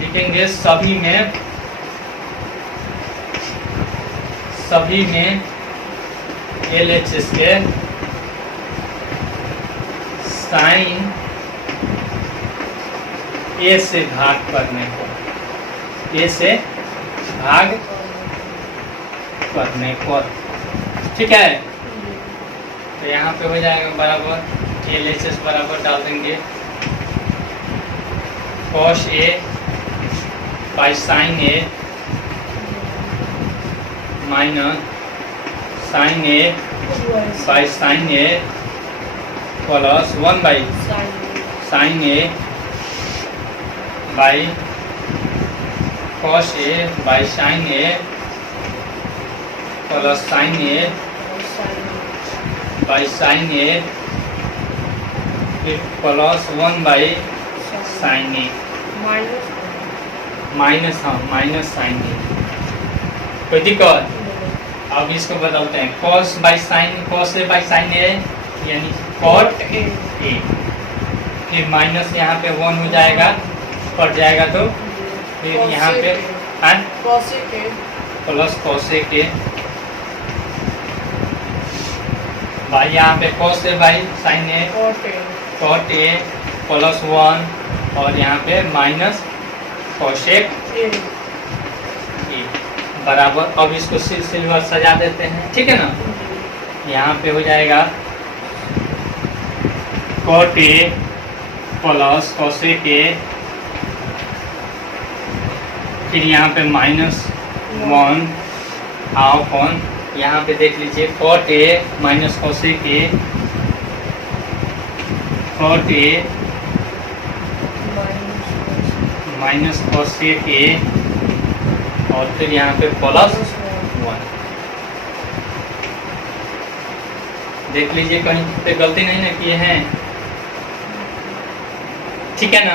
लिखेंगे सभी में LHS के साइन ए से भाग करने को, ए से भाग करने को, ठीक है। तो यहाँ पे हो जाएगा बराबर LHS बराबर डाल देंगे cos A by sine A minus sine A by sine A plus 1 by sine A by cos A by sine A plus sine A by sine A फिर plus 1 by sine A minus sine A। कोई दिक्कत? अब इसको बदलते हैं cos by sine cos A by sine A यानी cot A, फिर माइनस यहाँ पे 1 हो जाएगा, कट जाएगा तो फिर यहाँ पे प्लस cos A के भाई यहाँ पे cos A by sine A cot A plus 1 और यहाँ पे माइनस cos A बराबर। अब इसको सिल्वर सजा देते हैं, ठीक है ना। यहाँ पे हो जाएगा cot A plus cos A के, फिर यहाँ पे माइनस 1 अपॉन यहाँ पे देख लीजिए cot A minus cos A के, cot A minus cos A के और फिर यहाँ पे प्लस 1। देख लीजिए कहीं पे गलती नहीं ना किए हैं, ठीक है ना।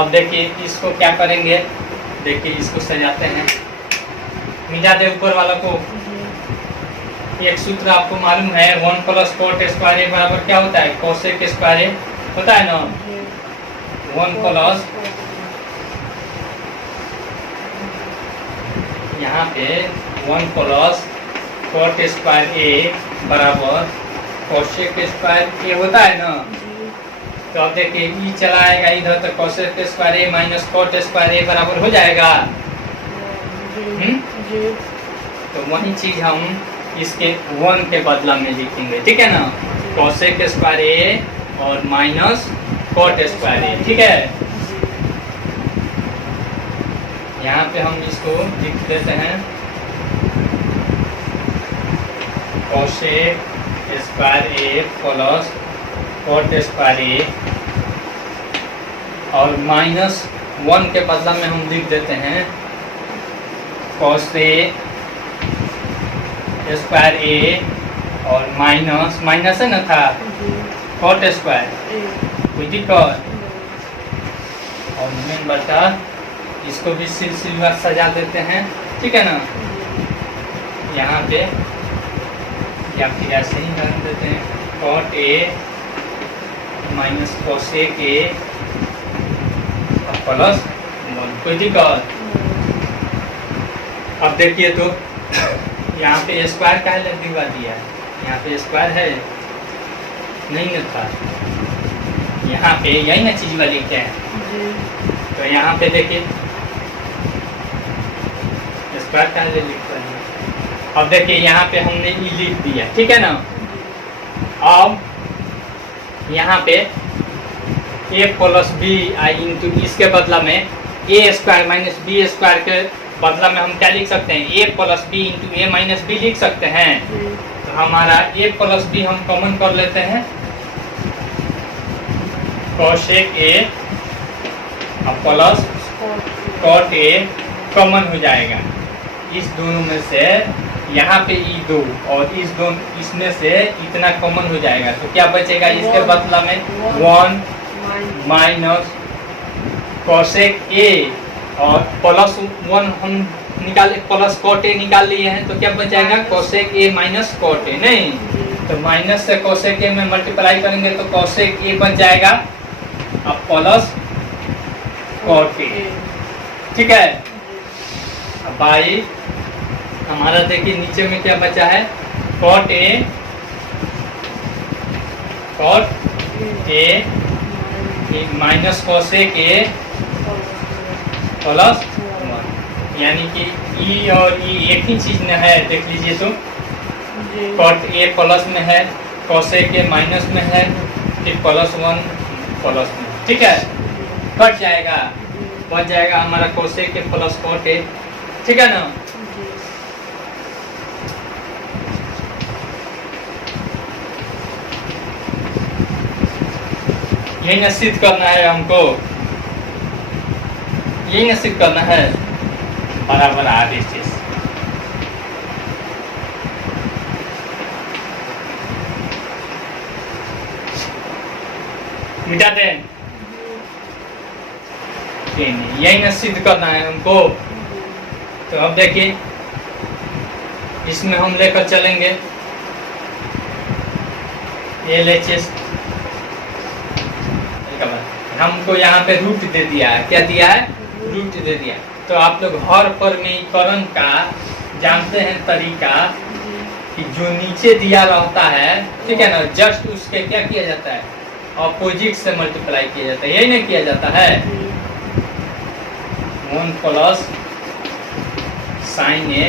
अब देखिए इसको क्या करेंगे, देखिए इसको सजाते हैं, मिटा दे ऊपर वाला को। एक सूत्र आपको मालूम है 1 प्लस cot स्क्वायर A बराबर क्या होता है, cos A स्क्वायर A होता है ना। 1 प्लस यहाँ पे 1 प्लस cot स्क्वायर A बराबर cos A स्क्वायर A होता है ना। तो अब देखिए ई चला आएगा इधर तो cos A square A minus cot square A बराबर हो जाएगा। तो वही चीज हम इसके 1 के बदला में लिखेंगे, ठीक है ना। cos A स्क्वायर A और माइनस cot स्क्वायर A, ठीक है। यहाँ पे हम इसको लिख देते हैं cos A square A plus cot square A और माइनस 1 के बदला में हम लिख देते हैं cos A स्क्वायर A और माइनस है ना था cot स्क्वायर, कोई दिक्कत? और मेन बटा इसको भी सिल्वर सजा देते हैं, ठीक है ना। यहाँ पे या फिर ऐसे ही रख देते हैं cot A minus cos A के प्लस 1, कोई दिक्कत? अब देखिए तो यहाँ पे स्क्वायर का दिखा दिया है, यहाँ पे स्क्वायर है नहीं ना था, यहाँ पे यही ना चीज वाली क्या है। तो यहाँ पे देखिए स्क्वायर का लिख रहे हैं। अब देखिए यहाँ पे हमने ई लिख दिया, ठीक है ना। अब यहाँ पे a plus B I into इसके बदला में a square minus B square के बदला में हम क्या लिख सकते हैं, a plus B into A minus B लिख सकते हैं। तो हमारा a प्लस बी हम कॉमन कर लेते हैं, cos A plus cot A common हो जाएगा। इस दोनों में से यहाँ पे ई दो और इस दो इसमें से इतना कॉमन हो जाएगा तो क्या बचेगा इसके बदला में 1 माइनस कोसेक ए और प्लस 1 हम निकाले प्लस कॉट ए निकाल लिए हैं तो क्या बच जाएगा cosec A minus cot A नहीं तो माइनस से कोसेक ए में मल्टीप्लाई करेंगे तो कोसेक ए बन जाएगा अब प्लस कॉट ए ठीक है। अब बाई हमारा देखिए नीचे में क्या बचा है cot A minus cosec A plus 1 यानी कि ई और ई एक ही चीज में है देख लीजिए तो कॉट ए प्लस में है कोसेक ए माइनस में है फिर प्लस 1 प्लस में ठीक है कट जाएगा बच जाएगा हमारा cosec A plus cot A ठीक है ना। यही ना सिद्ध करना है हमको यही ना सिद्ध करना है बराबर आगे चीज मिटा दें यही ना सिद्ध करना है हमको तो अब देखिए इसमें हम लेकर चलेंगे ये लेचेस हमको यहाँ पे रूट दे दिया है क्या दिया है रूट दे दिया तो आप लोग हर परमीकरण का जानते हैं तरीका कि जो नीचे दिया रहता है ठीक है ना जस्ट उसके क्या किया जाता है अपोजिट से मल्टीप्लाई किया जाता है यही नहीं किया जाता है 1 plus sine A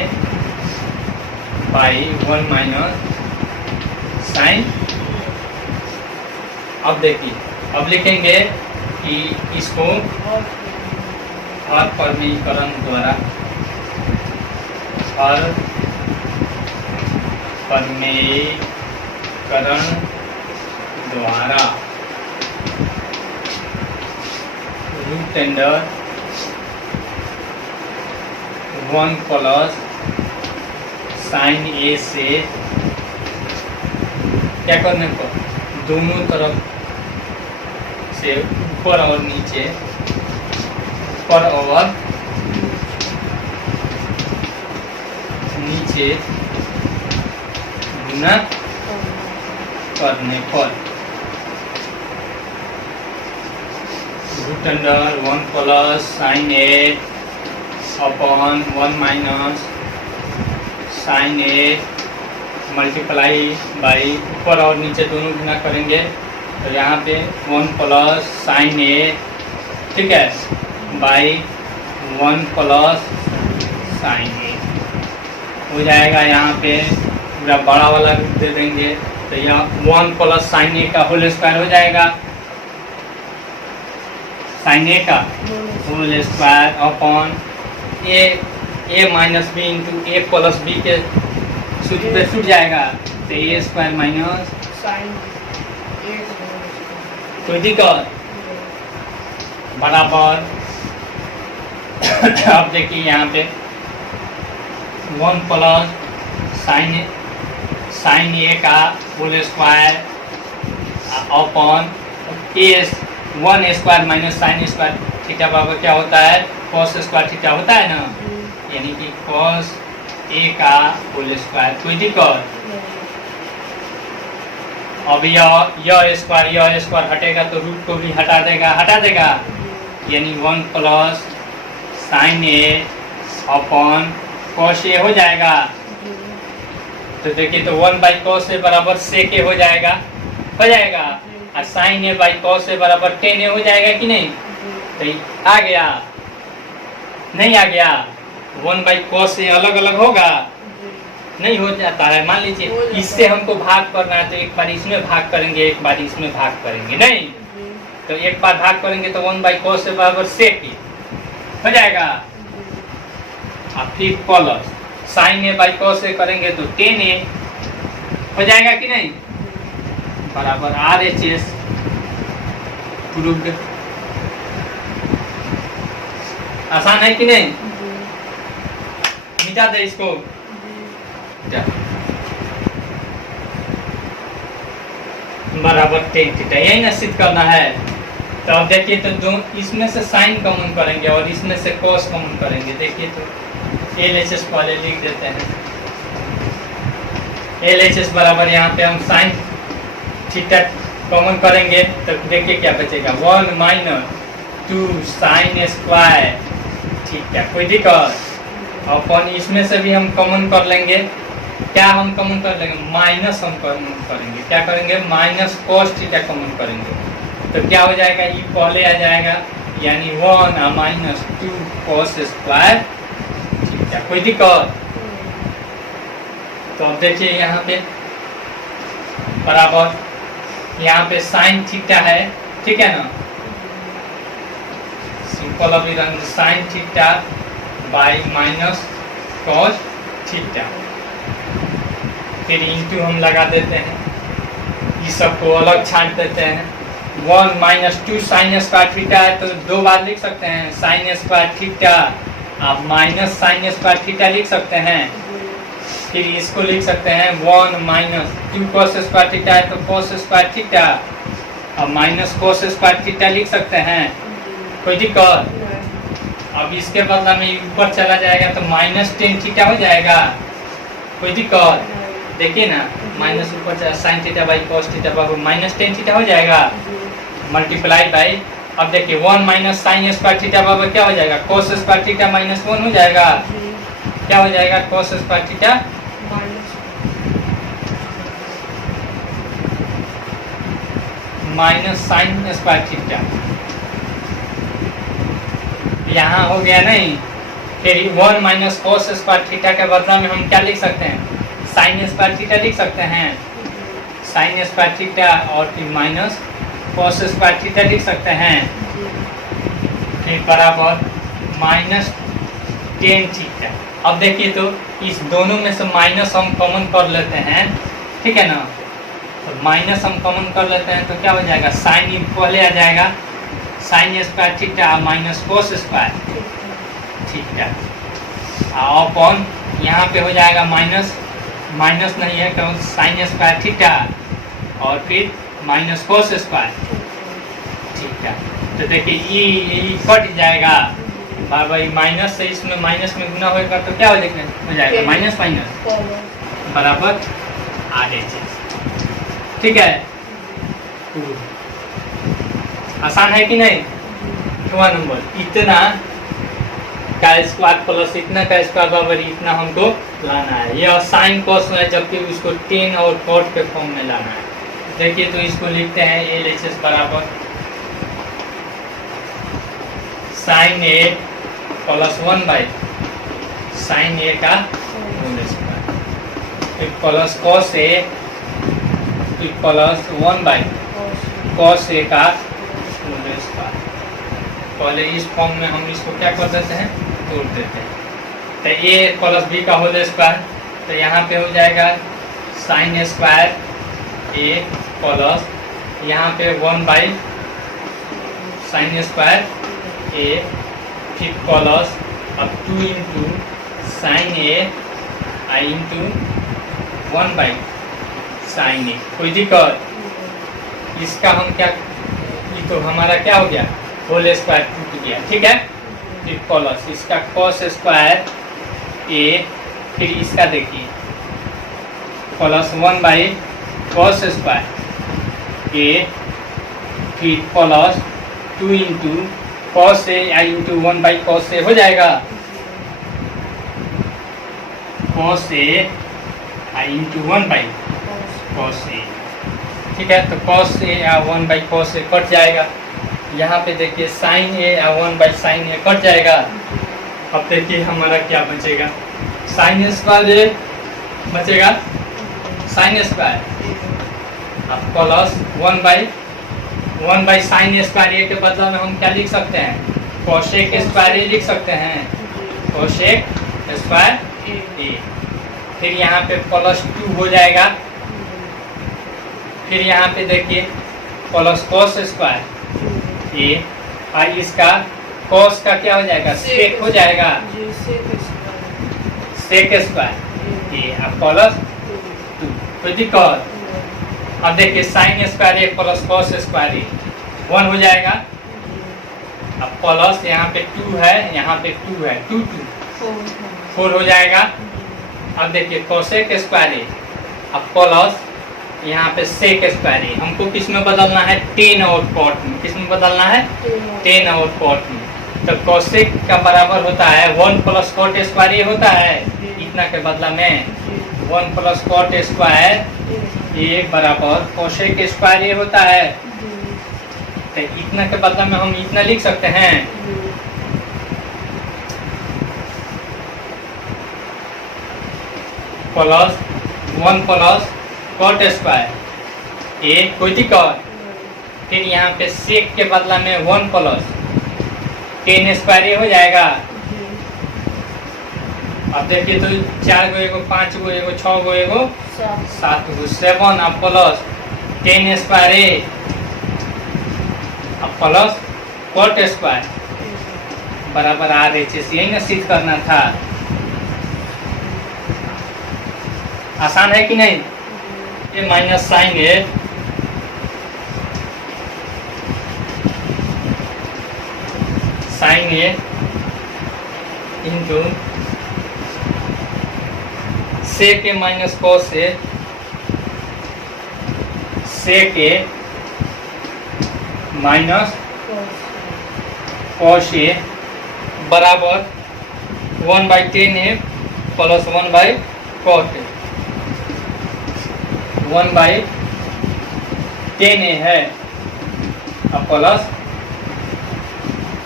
by 1 minus sine अब देखिए अब लिखेंगे कि इसको हर परमीकरण द्वारा हर परमीकरण द्वारा रूट अंडर 1 प्लस साइन ए से क्या करने को दोनों तरफ से ऊपर और नीचे ऊपर और नीचे गुना करने पर root under 1 plus sine A upon 1 minus sine A multiply by ऊपर और नीचे दोनों गुना करेंगे तो यहाँ पे 1 प्लस साइन ए ठीक है बाई 1 प्लस साइन ए हो जाएगा यहाँ पे पूरा बड़ा वाला रूप दे देंगे तो यहाँ 1 प्लस साइन ए का होल स्क्वायर हो जाएगा साइन ए का होल स्क्वायर अपॉन ए माइनस बी इंटू ए प्लस बी के सूत्र पे छूट जाएगा तो ए स्क्वायर माइनस साइन कोई दिक्कत बराबर अब देखिए यहाँ पे 1 प्लस साइन ए का होल स्क्वायर अपॉन ए 1 square minus sine square theta बराबर क्या होता है कॉस स्क्वायर थीटा होता है ना यानी कि कॉस ए का होल स्क्वायर कोई दिक्कत अब यह स्क्वायर हटेगा तो रूट को भी हटा देगा यानी 1 plus sine A upon cos a हो जाएगा तो देखिए तो 1 बाई कॉस ए बराबर सेक ए हो जाएगा और साइन ए बाई कॉस ए बराबर टेन ए हो जाएगा कि नहीं तो आ गया नहीं आ गया 1 बाई कॉस ए अलग अलग होगा नहीं हो जाता है मान लीजिए इससे हमको भाग करना है तो एक बार इसमें भाग करेंगे एक बार इसमें भाग करेंगे नहीं तो एक बार भाग करेंगे तो 1 बाई कॉस ए बराबर सेक ए हो जाएगा और फिर plus sine A by cos a करेंगे तो टेन ए हो जाएगा कि नहीं बराबर आर एच एस प्रूव्ड आसान है कि नहीं मिटा दे इसको थीटा बराबर टेन थीटा, यही ना सिद्ध करना है। तो अब देखिए तो दो इसमें से साइन कॉमन करेंगे और इसमें से कॉस कॉमन करेंगे। देखिए तो LHS पहले लिख देते हैं। LHS बराबर यहाँ पे हम साइन थीटा कॉमन करेंगे तो देखिए क्या बचेगा, 1 माइनस 2 साइन स्क्वायर थीटा। कोई दिक्कत। अपन इसमें से भी हम कॉमन कर लेंगे। क्या हम कॉमन कर लेंगे, माइनस हम कॉमन करेंगे। क्या करेंगे, माइनस कॉस थीटा कॉमन करेंगे। तो क्या हो जाएगा, ये पहले आ जाएगा, यानी 1 माइनस 2 कॉस स्क्वायर थीटा। कोई दिक्कत। तो अब देखिए यहाँ पे बराबर, यहाँ पे साइन थीटा है, ठीक है ना। सिंपल अभी रंग sign theta by minus cos theta, फिर इंटू हम लगा देते हैं, ये सबको अलग छांट देते हैं। 1 माइनस 2 साइन स्क्वायर थीटा है तो दो बार लिख सकते हैं, साइन स्क्वायर थीटा, आप माइनस साइन स्क्वायर थीटा लिख सकते हैं। फिर इसको लिख सकते हैं 1 माइनस 2 कॉस स्क्वायर थीटा है तो कॉस स्क्वायर थीटा, अब माइनस कॉस स्क्वायर थीटा लिख सकते हैं। कोई दिक्कत। अब इसके बदला में ऊपर चला जाएगा तो माइनस टेन थीटा हो जाएगा। कोई दिक्कत। देखिए ना, माइनस ऊपर चला, sign theta by cos theta बराबर माइनस टेन थीटा हो जाएगा, मल्टीप्लाई बाई। अब देखिए 1 माइनस साइन स्क्वायर थीटा बराबर क्या हो जाएगा, कॉस स्क्वायर थीटा माइनस 1 हो जाएगा। क्या हो जाएगा, cos square theta minus sine square theta. यहाँ हो गया नहीं। फिर 1 माइनस कॉस स्क्वायर थीटा के बदला में हम क्या लिख सकते हैं, साइन स्क्वायर थीटा लिख सकते हैं, साइन स्क्वायर थीटा, और फिर माइनस कॉस स्क्वायर थीटा लिख सकते हैं। फिर बराबर माइनस टेन थीटा। अब देखिए तो इस दोनों में से माइनस हम कॉमन कर लेते हैं, ठीक है ना। तो माइनस हम कॉमन कर लेते हैं तो क्या हो जाएगा, साइन पहले आ जाएगा, sine square theta minus cos square theta, upon यहाँ पे हो जाएगा माइनस, माइनस नहीं है क्यों, साइन स्क्वायर थीटा और फिर माइनस कॉस स्क्वायर थीटा। तो देखिए ये कट जाएगा, बार बार माइनस से इसमें माइनस में गुना होगा तो क्या हो जाएगा, माइनस माइनस बराबर RHS। ठीक है, आसान है कि नहीं। 2 नंबर, इतना का स्क्वायर प्लस इतना का स्क्वायर बराबर इतना हमको लाना है। ये साइन कॉस है, जबकि उसको 10 और कॉट के फॉर्म में लाना है। देखिए तो इसको लिखते हैं LHS बराबर sine A plus 1 by sine A का होल स्क्वायर, फिर प्लस कॉस A, फिर प्लस 1 बाई कॉस A का होल स्क्वायर। पहले इस फॉर्म में हम इसको क्या कर देते हैं, तोड़ देते हैं। तो A प्लस B का होल स्क्वायर, तो यहाँ पे हो जाएगा साइन स्क्वायर A प्लस यहाँ पे 1 बाई साइन स्क्वायर A, फिर प्लस अब 2 into sine A I into 1 by sine A। कोई दिक्कत। इसका हम क्या, ये तो हमारा क्या हो गया, होल स्क्वायर टूट गया, ठीक है। फिर प्लस इसका कॉस स्क्वायर A, फिर इसका देखिए plus 1 by cos square A, फिर plus 2 into cos A I into 1 by cos A हो जाएगा, cos A I into 1 by cos A। ठीक है, तो कॉस A या 1 बाई कॉस A कट जाएगा। यहाँ पे देखिए साइन A या 1 बाई साइन A कट जाएगा। अब देखिए हमारा क्या बचेगा, साइन स्क्वायर A बचेगा, साइन स्क्वायर, अब plus 1 by sine square A के बदला में हम क्या लिख सकते हैं, कोशेक स्क्वायर A लिख सकते हैं, कोशेक स्क्वायर A। फिर यहाँ पे प्लस 2 हो जाएगा, फिर यहाँ पे देखिए प्लस कॉस स्क्वायर A, और इसका कॉस का क्या हो जाएगा, सेक हो जाएगा, सेक स्क्वायर ए अब प्लस 2, कोई दिक्कत? अब देखिए sign square a plus cos square a 1 हो जाएगा। अब प्लस यहाँ पे 2 है, यहाँ पे 2 है, 2 2 4 हो जाएगा। अब देखिए कोसेक स्क्वायर ए अब प्लस यहाँ पे सेक स्क्वायर ए, हमको किस में बदलना है? टेन और कॉट में। किस में बदलना है? टेन और कॉट में। तो कोसेक का बराबर होता है 1 प्लस कॉट स्क्वायर ए होता है, इतना के बदला में 1 प्लस कॉट स्क्वायर ए बराबर कोसेक स्क्वायर ए होता है। तो इतना के बदला में हम इतना लिख सकते हैं, प्लस 1 प्लस कॉट स्क्वायर ए, कोई दिक्कत? फिर यहाँ पे सेक के बदला में 1 प्लस टेन स्क्वायर ए हो जाएगा। अब देखिए तो 4 गो एगो 5 गो एगो 6 गो एगो 7 गो 7 अब प्लस टेन स्क्वायर ए अब प्लस कॉट स्क्वायर बराबर आर एच एस, यही ना सिद्ध करना था। आसान है कि नहीं? ये minus sine A sine a into sec A minus cos A sec A minus cos ए बराबर 1/10 ए प्लस 1/cot ए, 1/10 ए है अब प्लस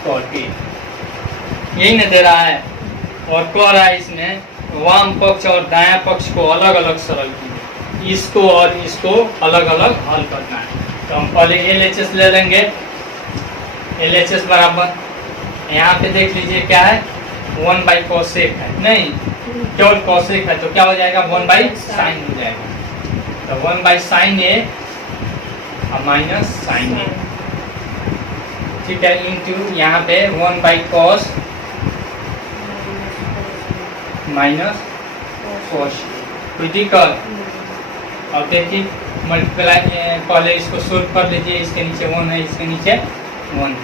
cot ए, यही न दे रहा है। और कह रहा है इसमें वाम पक्ष और दायां पक्ष को अलग अलग सरल कीजिए, इसको और इसको अलग अलग हल करना है। तो हम पहले LHS ले लेंगे। LHS बराबर यहाँ पे देख लीजिए क्या है, 1/cosec है, नहीं केवल cosec है तो क्या हो जाएगा? 1/sin हो जाएगा। तो 1/sin ए माइनस साइन ए, ठीक है, इंटू यहाँ पे 1/cos माइनस cos, कोई दिक्कत? और देखिए मल्टीप्लाई, पहले इसको सोल्व कर लीजिए, इसके नीचे 1 है, इसके नीचे 1 है,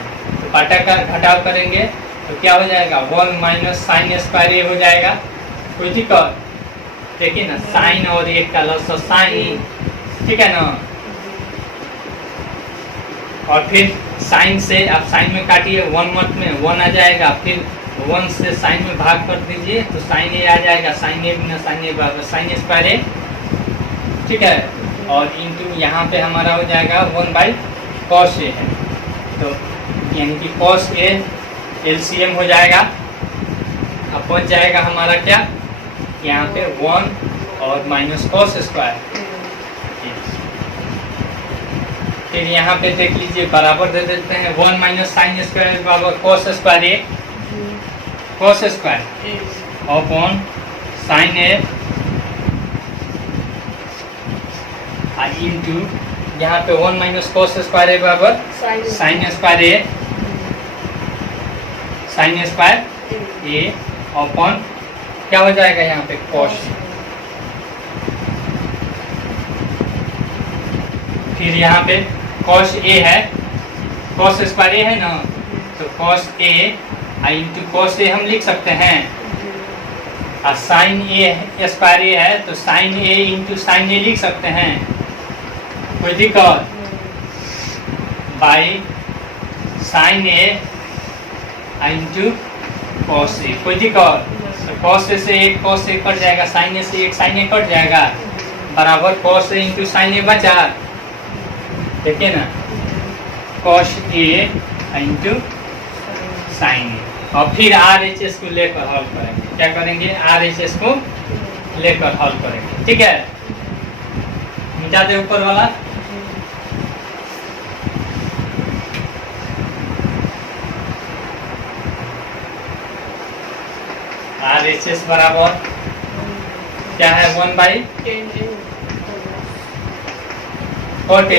तो पाटा का घटाव करेंगे तो क्या हो जाएगा? 1 माइनस साइन स्क्वायर ए हो जाएगा, कोई दिक्कत? देखिए ना साइन और 1 का लस साइन, ठीक है ना। और फिर साइन से आप साइन में काटिए, 1 मत में 1 आ जाएगा, फिर 1 से साइन में भाग कर दीजिए तो साइन ए आ जाएगा, साइन ए बिना साइन ए बराबर साइन स्क्वायर ए, ठीक है। और इंटू यहाँ पे हमारा हो जाएगा 1/cos ए है, तो यानी कि cos ए LCM हो जाएगा। अब बच जाएगा हमारा क्या, यहाँ पे 1 और माइनस cos स्क्वायर। फिर यहाँ पे देख लीजिए बराबर दे देते हैं 1 माइनस साइन स्क्वायर बराबर cos square A, cos square upon sine a into यहाँ पे 1 माइनस cos स्क्वायर ए बराबर साइन स्क्वायर ए, साइन स्क्वायर ए अपॉन क्या हो जाएगा यहाँ पे cos। फिर यहाँ पे cos ए है, cos स्क्वायर ए है ना, तो cos ए इंटू cos ए हम लिख सकते हैं, और साइन ए स्क्वायर ए है तो साइन ए इंटू साइन ए लिख सकते हैं, कोई दिक्कत? By sine a into cos ए, कोई दिक्कत? तो cos ए से एक cos ए कट जाएगा, साइन ए से एक साइन ए कट जाएगा, बराबर cos ए इंटू साइन ए बचा, देखिए ना, cos ए इंटू साइन ए। और फिर RHS को लेकर हल करेंगे, क्या करेंगे? RHS को लेकर हल करेंगे, ठीक है। मिटा दे ऊपर वाला, RHS बराबर क्या है? 1/cot ए।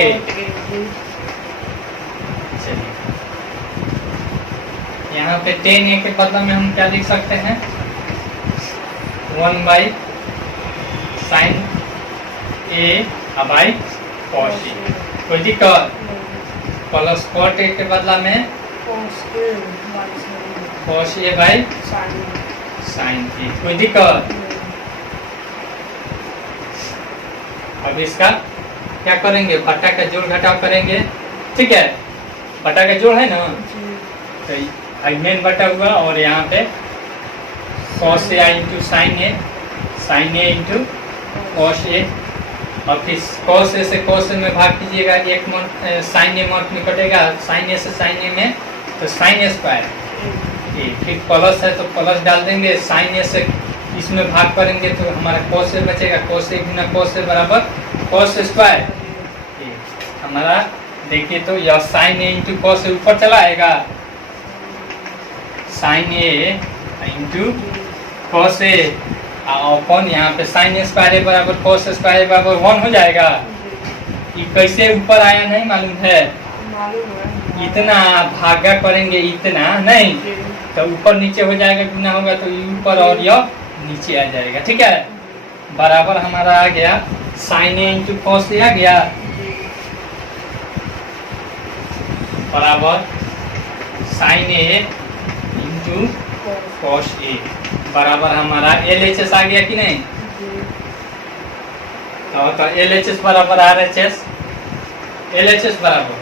चलिए यहाँ पे 10 ए के बदला में हम क्या लिख सकते हैं? 1/cot sine A by cos a. कोई दिक्कत? प्लस कॉट ए के बदला में cos a by sine a. कोई दिक्कत? अब इसका क्या करेंगे, बटा का जोड़ घटाव करेंगे, ठीक है। बटा का जोड़ है ना, तो मेन बटा हुआ और यहाँ पे cos A into sine a into cos ए, और फिर cos ए से cos ए में भाग कीजिएगा, एक साइन ए मॉड में कटेगा, साइन ए से साइन ए में तो साइन ए स्क्वायर, फिर प्लस है तो प्लस डाल देंगे, साइन ए से इसमें भाग करेंगे तो हमारा cos ए बचेगा, cos ए गुना cos ए बराबर cos स्क्वायर। हमारा देखिए तो यह साइन ए इंटू cos ए ऊपर चला आएगा, sign a into cos A upon यहाँ पे साइन ए स्क्वायर ए बराबर cos स्क्वायर बराबर 1 हो जाएगा। ये कैसे ऊपर आया नहीं मालूम है, इतना भागा करेंगे, इतना नहीं तो ऊपर नीचे हो जाएगा, गुना होगा तो ये ऊपर और यह नीचे आ जाएगा, ठीक है। बराबर हमारा आ गया साइन ए इंटू cos ए आ गया, बराबर साइन ए इंटू cos ए, बराबर हमारा LHS आ गया कि नहीं। तो LHS बराबर RHS, LHS बराबर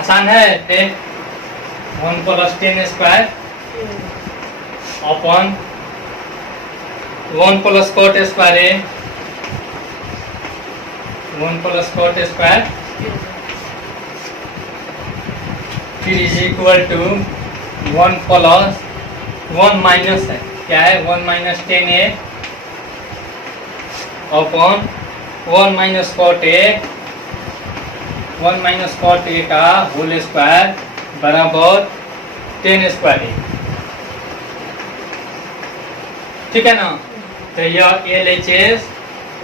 आसान है, 1 plus 10 square upon 1 plus cot square a, 1 plus cot square फिर is equal to 1 plus 1 minus है, क्या है 1 minus 10 a upon 1 minus cot a, 1 minus cot a का होल स्क्वायर बराबर 10 स्क्वायर ए, ठीक है ना। तो यह LHS,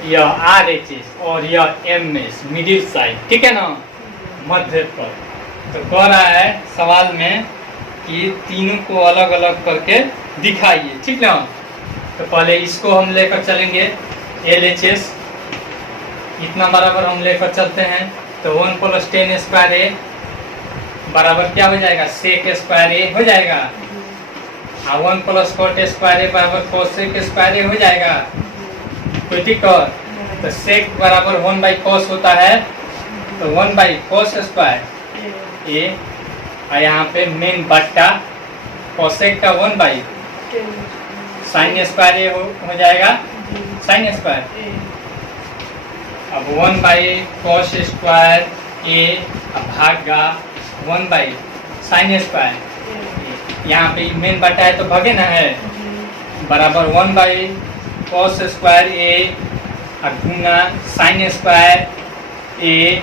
यह RHS और यह MS मिडिल साइड, ठीक है ना, मध्य पर। तो कह रहा है सवाल में कि तीनों को अलग अलग करके दिखाइए, ठीक ना। तो पहले इसको हम लेकर चलेंगे LHS, इतना बराबर हम लेकर चलते हैं, तो 1 प्लस 10 स्क्वायर ए बराबर क्या हो जाएगा, सेक स्क्वायर ए हो जाएगा, और 1 प्लस cot स्क्वायर ए बराबर cos स्क्वायर ए हो जाएगा। कोई दिक्कत? तो सेक बराबर 1 बाई cos होता है, तो 1 बाई cos स्क्वायर ए, और यहाँ पे मेन बट्टा cosec का 1 बाई साइन स्क्वायर ए हो जाएगा, साइन स्क्वायर, अब 1 बाई cos स्क्वायर ए भागा 1 बाई साइन स्क्वायर, यहाँ पे मेन बटा है तो भागे ना है, बराबर 1 बाई cos स्क्वायर ए गुना साइन स्क्वायर ए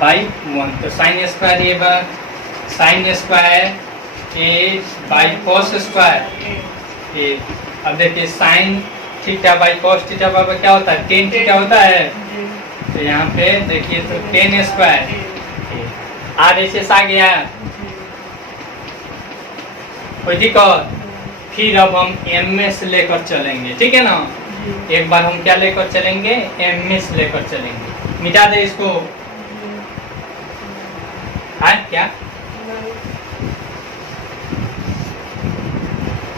बाई 1, तो साइन स्क्वायर ए बार sine square a by cos square a. अब देखिए sine theta by cos theta बराबर क्या होता है, टेन थीटा होता है, तो यहाँ पे देखिए तो 10 स्क्वायर RHS आ गया। कोई दिक्कत? फिर अब हम MS लेकर चलेंगे, ठीक है ना। एक बार हम क्या लेकर चलेंगे, MS लेकर चलेंगे। मिटा दे इसको, है क्या।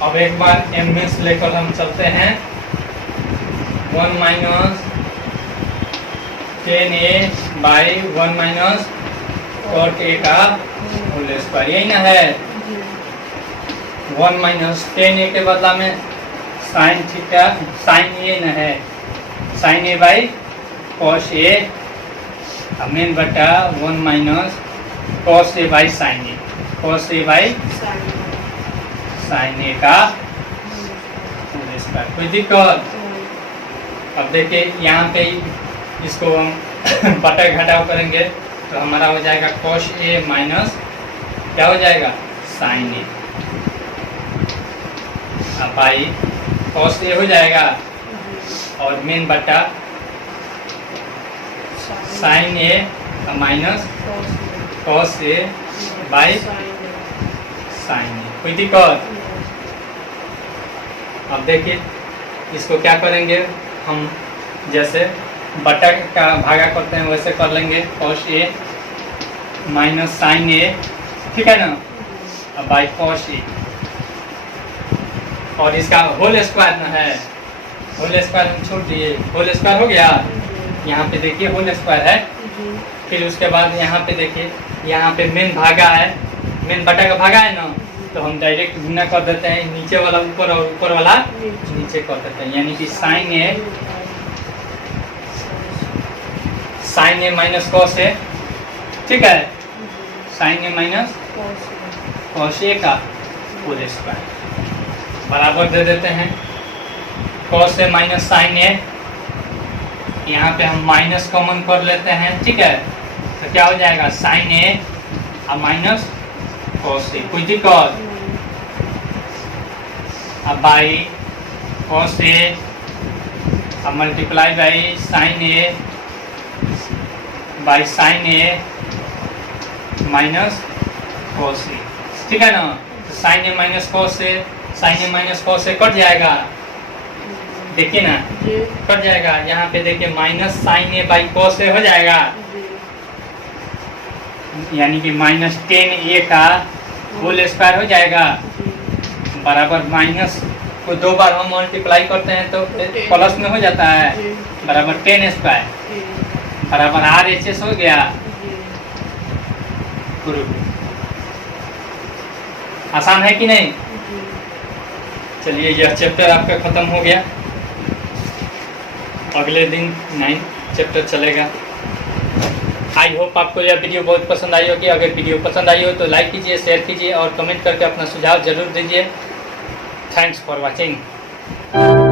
अब एक बार MS लेकर हम चलते हैं, 1 minus 10 A by 1 minus cot a का होल स्क्वायर, यही ना है। 1 माइनस 10 ए के बदला में साइन थीटा, साइन ए न है, sine A by cos a, मेन बटा 1 minus cos a by sine A, cos a by sine a का होल स्क्वायर। कोई दिक्कत? अब देखिए यहाँ पे इसको हम बटा घटाव करेंगे तो हमारा हो जाएगा cos ए माइनस क्या हो जाएगा, sine A, by cos a हो जाएगा, और मेन बटा sine A minus cos a by sine a. कोई दिक्कत? अब देखिए इसको क्या करेंगे हम, जैसे बटा का भागा करते हैं वैसे कर लेंगे, कॉस ए माइनस साइन ए, ठीक है ना, अब बाई कॉस ए, और इसका होल स्क्वायर ना है, होल स्क्वायर हम छोड़ दिए, होल स्क्वायर हो गया, यहाँ पे देखिए होल स्क्वायर है। फिर उसके बाद यहाँ पे देखिए, यहाँ पे मेन भागा है, मेन बटा का भागा है ना, तो हम डायरेक्ट गुना कर देते हैं, नीचे वाला ऊपर और ऊपर वाला नीचे कर देते हैं, यानी कि sign A minus cos a, ठीक है, साइन ए माइनस कॉस ए का होल स्क्वायर बराबर दे देते हैं कॉस ए माइनस साइन ए, यहाँ पे हम माइनस कॉमन कर लेते हैं, ठीक है, तो क्या हो जाएगा साइन ए और माइनस कॉस ए। कोई दिक्कत? अब बाई कॉस ए अब multiply by sine A by sine A minus cos a, ठीक है ना, तो sine A minus cos a, sine A minus cos a कट जाएगा, देखिए ना कट जाएगा, यहाँ पे देखिए minus sine A by cos a हो जाएगा, यानी कि माइनस 10a का होल स्क्वायर हो जाएगा, बराबर माइनस को 2 बार हम मल्टीप्लाई करते हैं तो प्लस में हो जाता है, बराबर 10 स्क्वायर बराबर RHS हो गया। आसान है कि नहीं? चलिए यह चैप्टर आपका खत्म हो गया, अगले दिन 9 चैप्टर चलेगा। आई होप आपको यह वीडियो बहुत पसंद आई होगी। अगर वीडियो पसंद आई हो तो लाइक कीजिए, शेयर कीजिए और कमेंट करके अपना सुझाव जरूर दीजिए। Thanks for watching.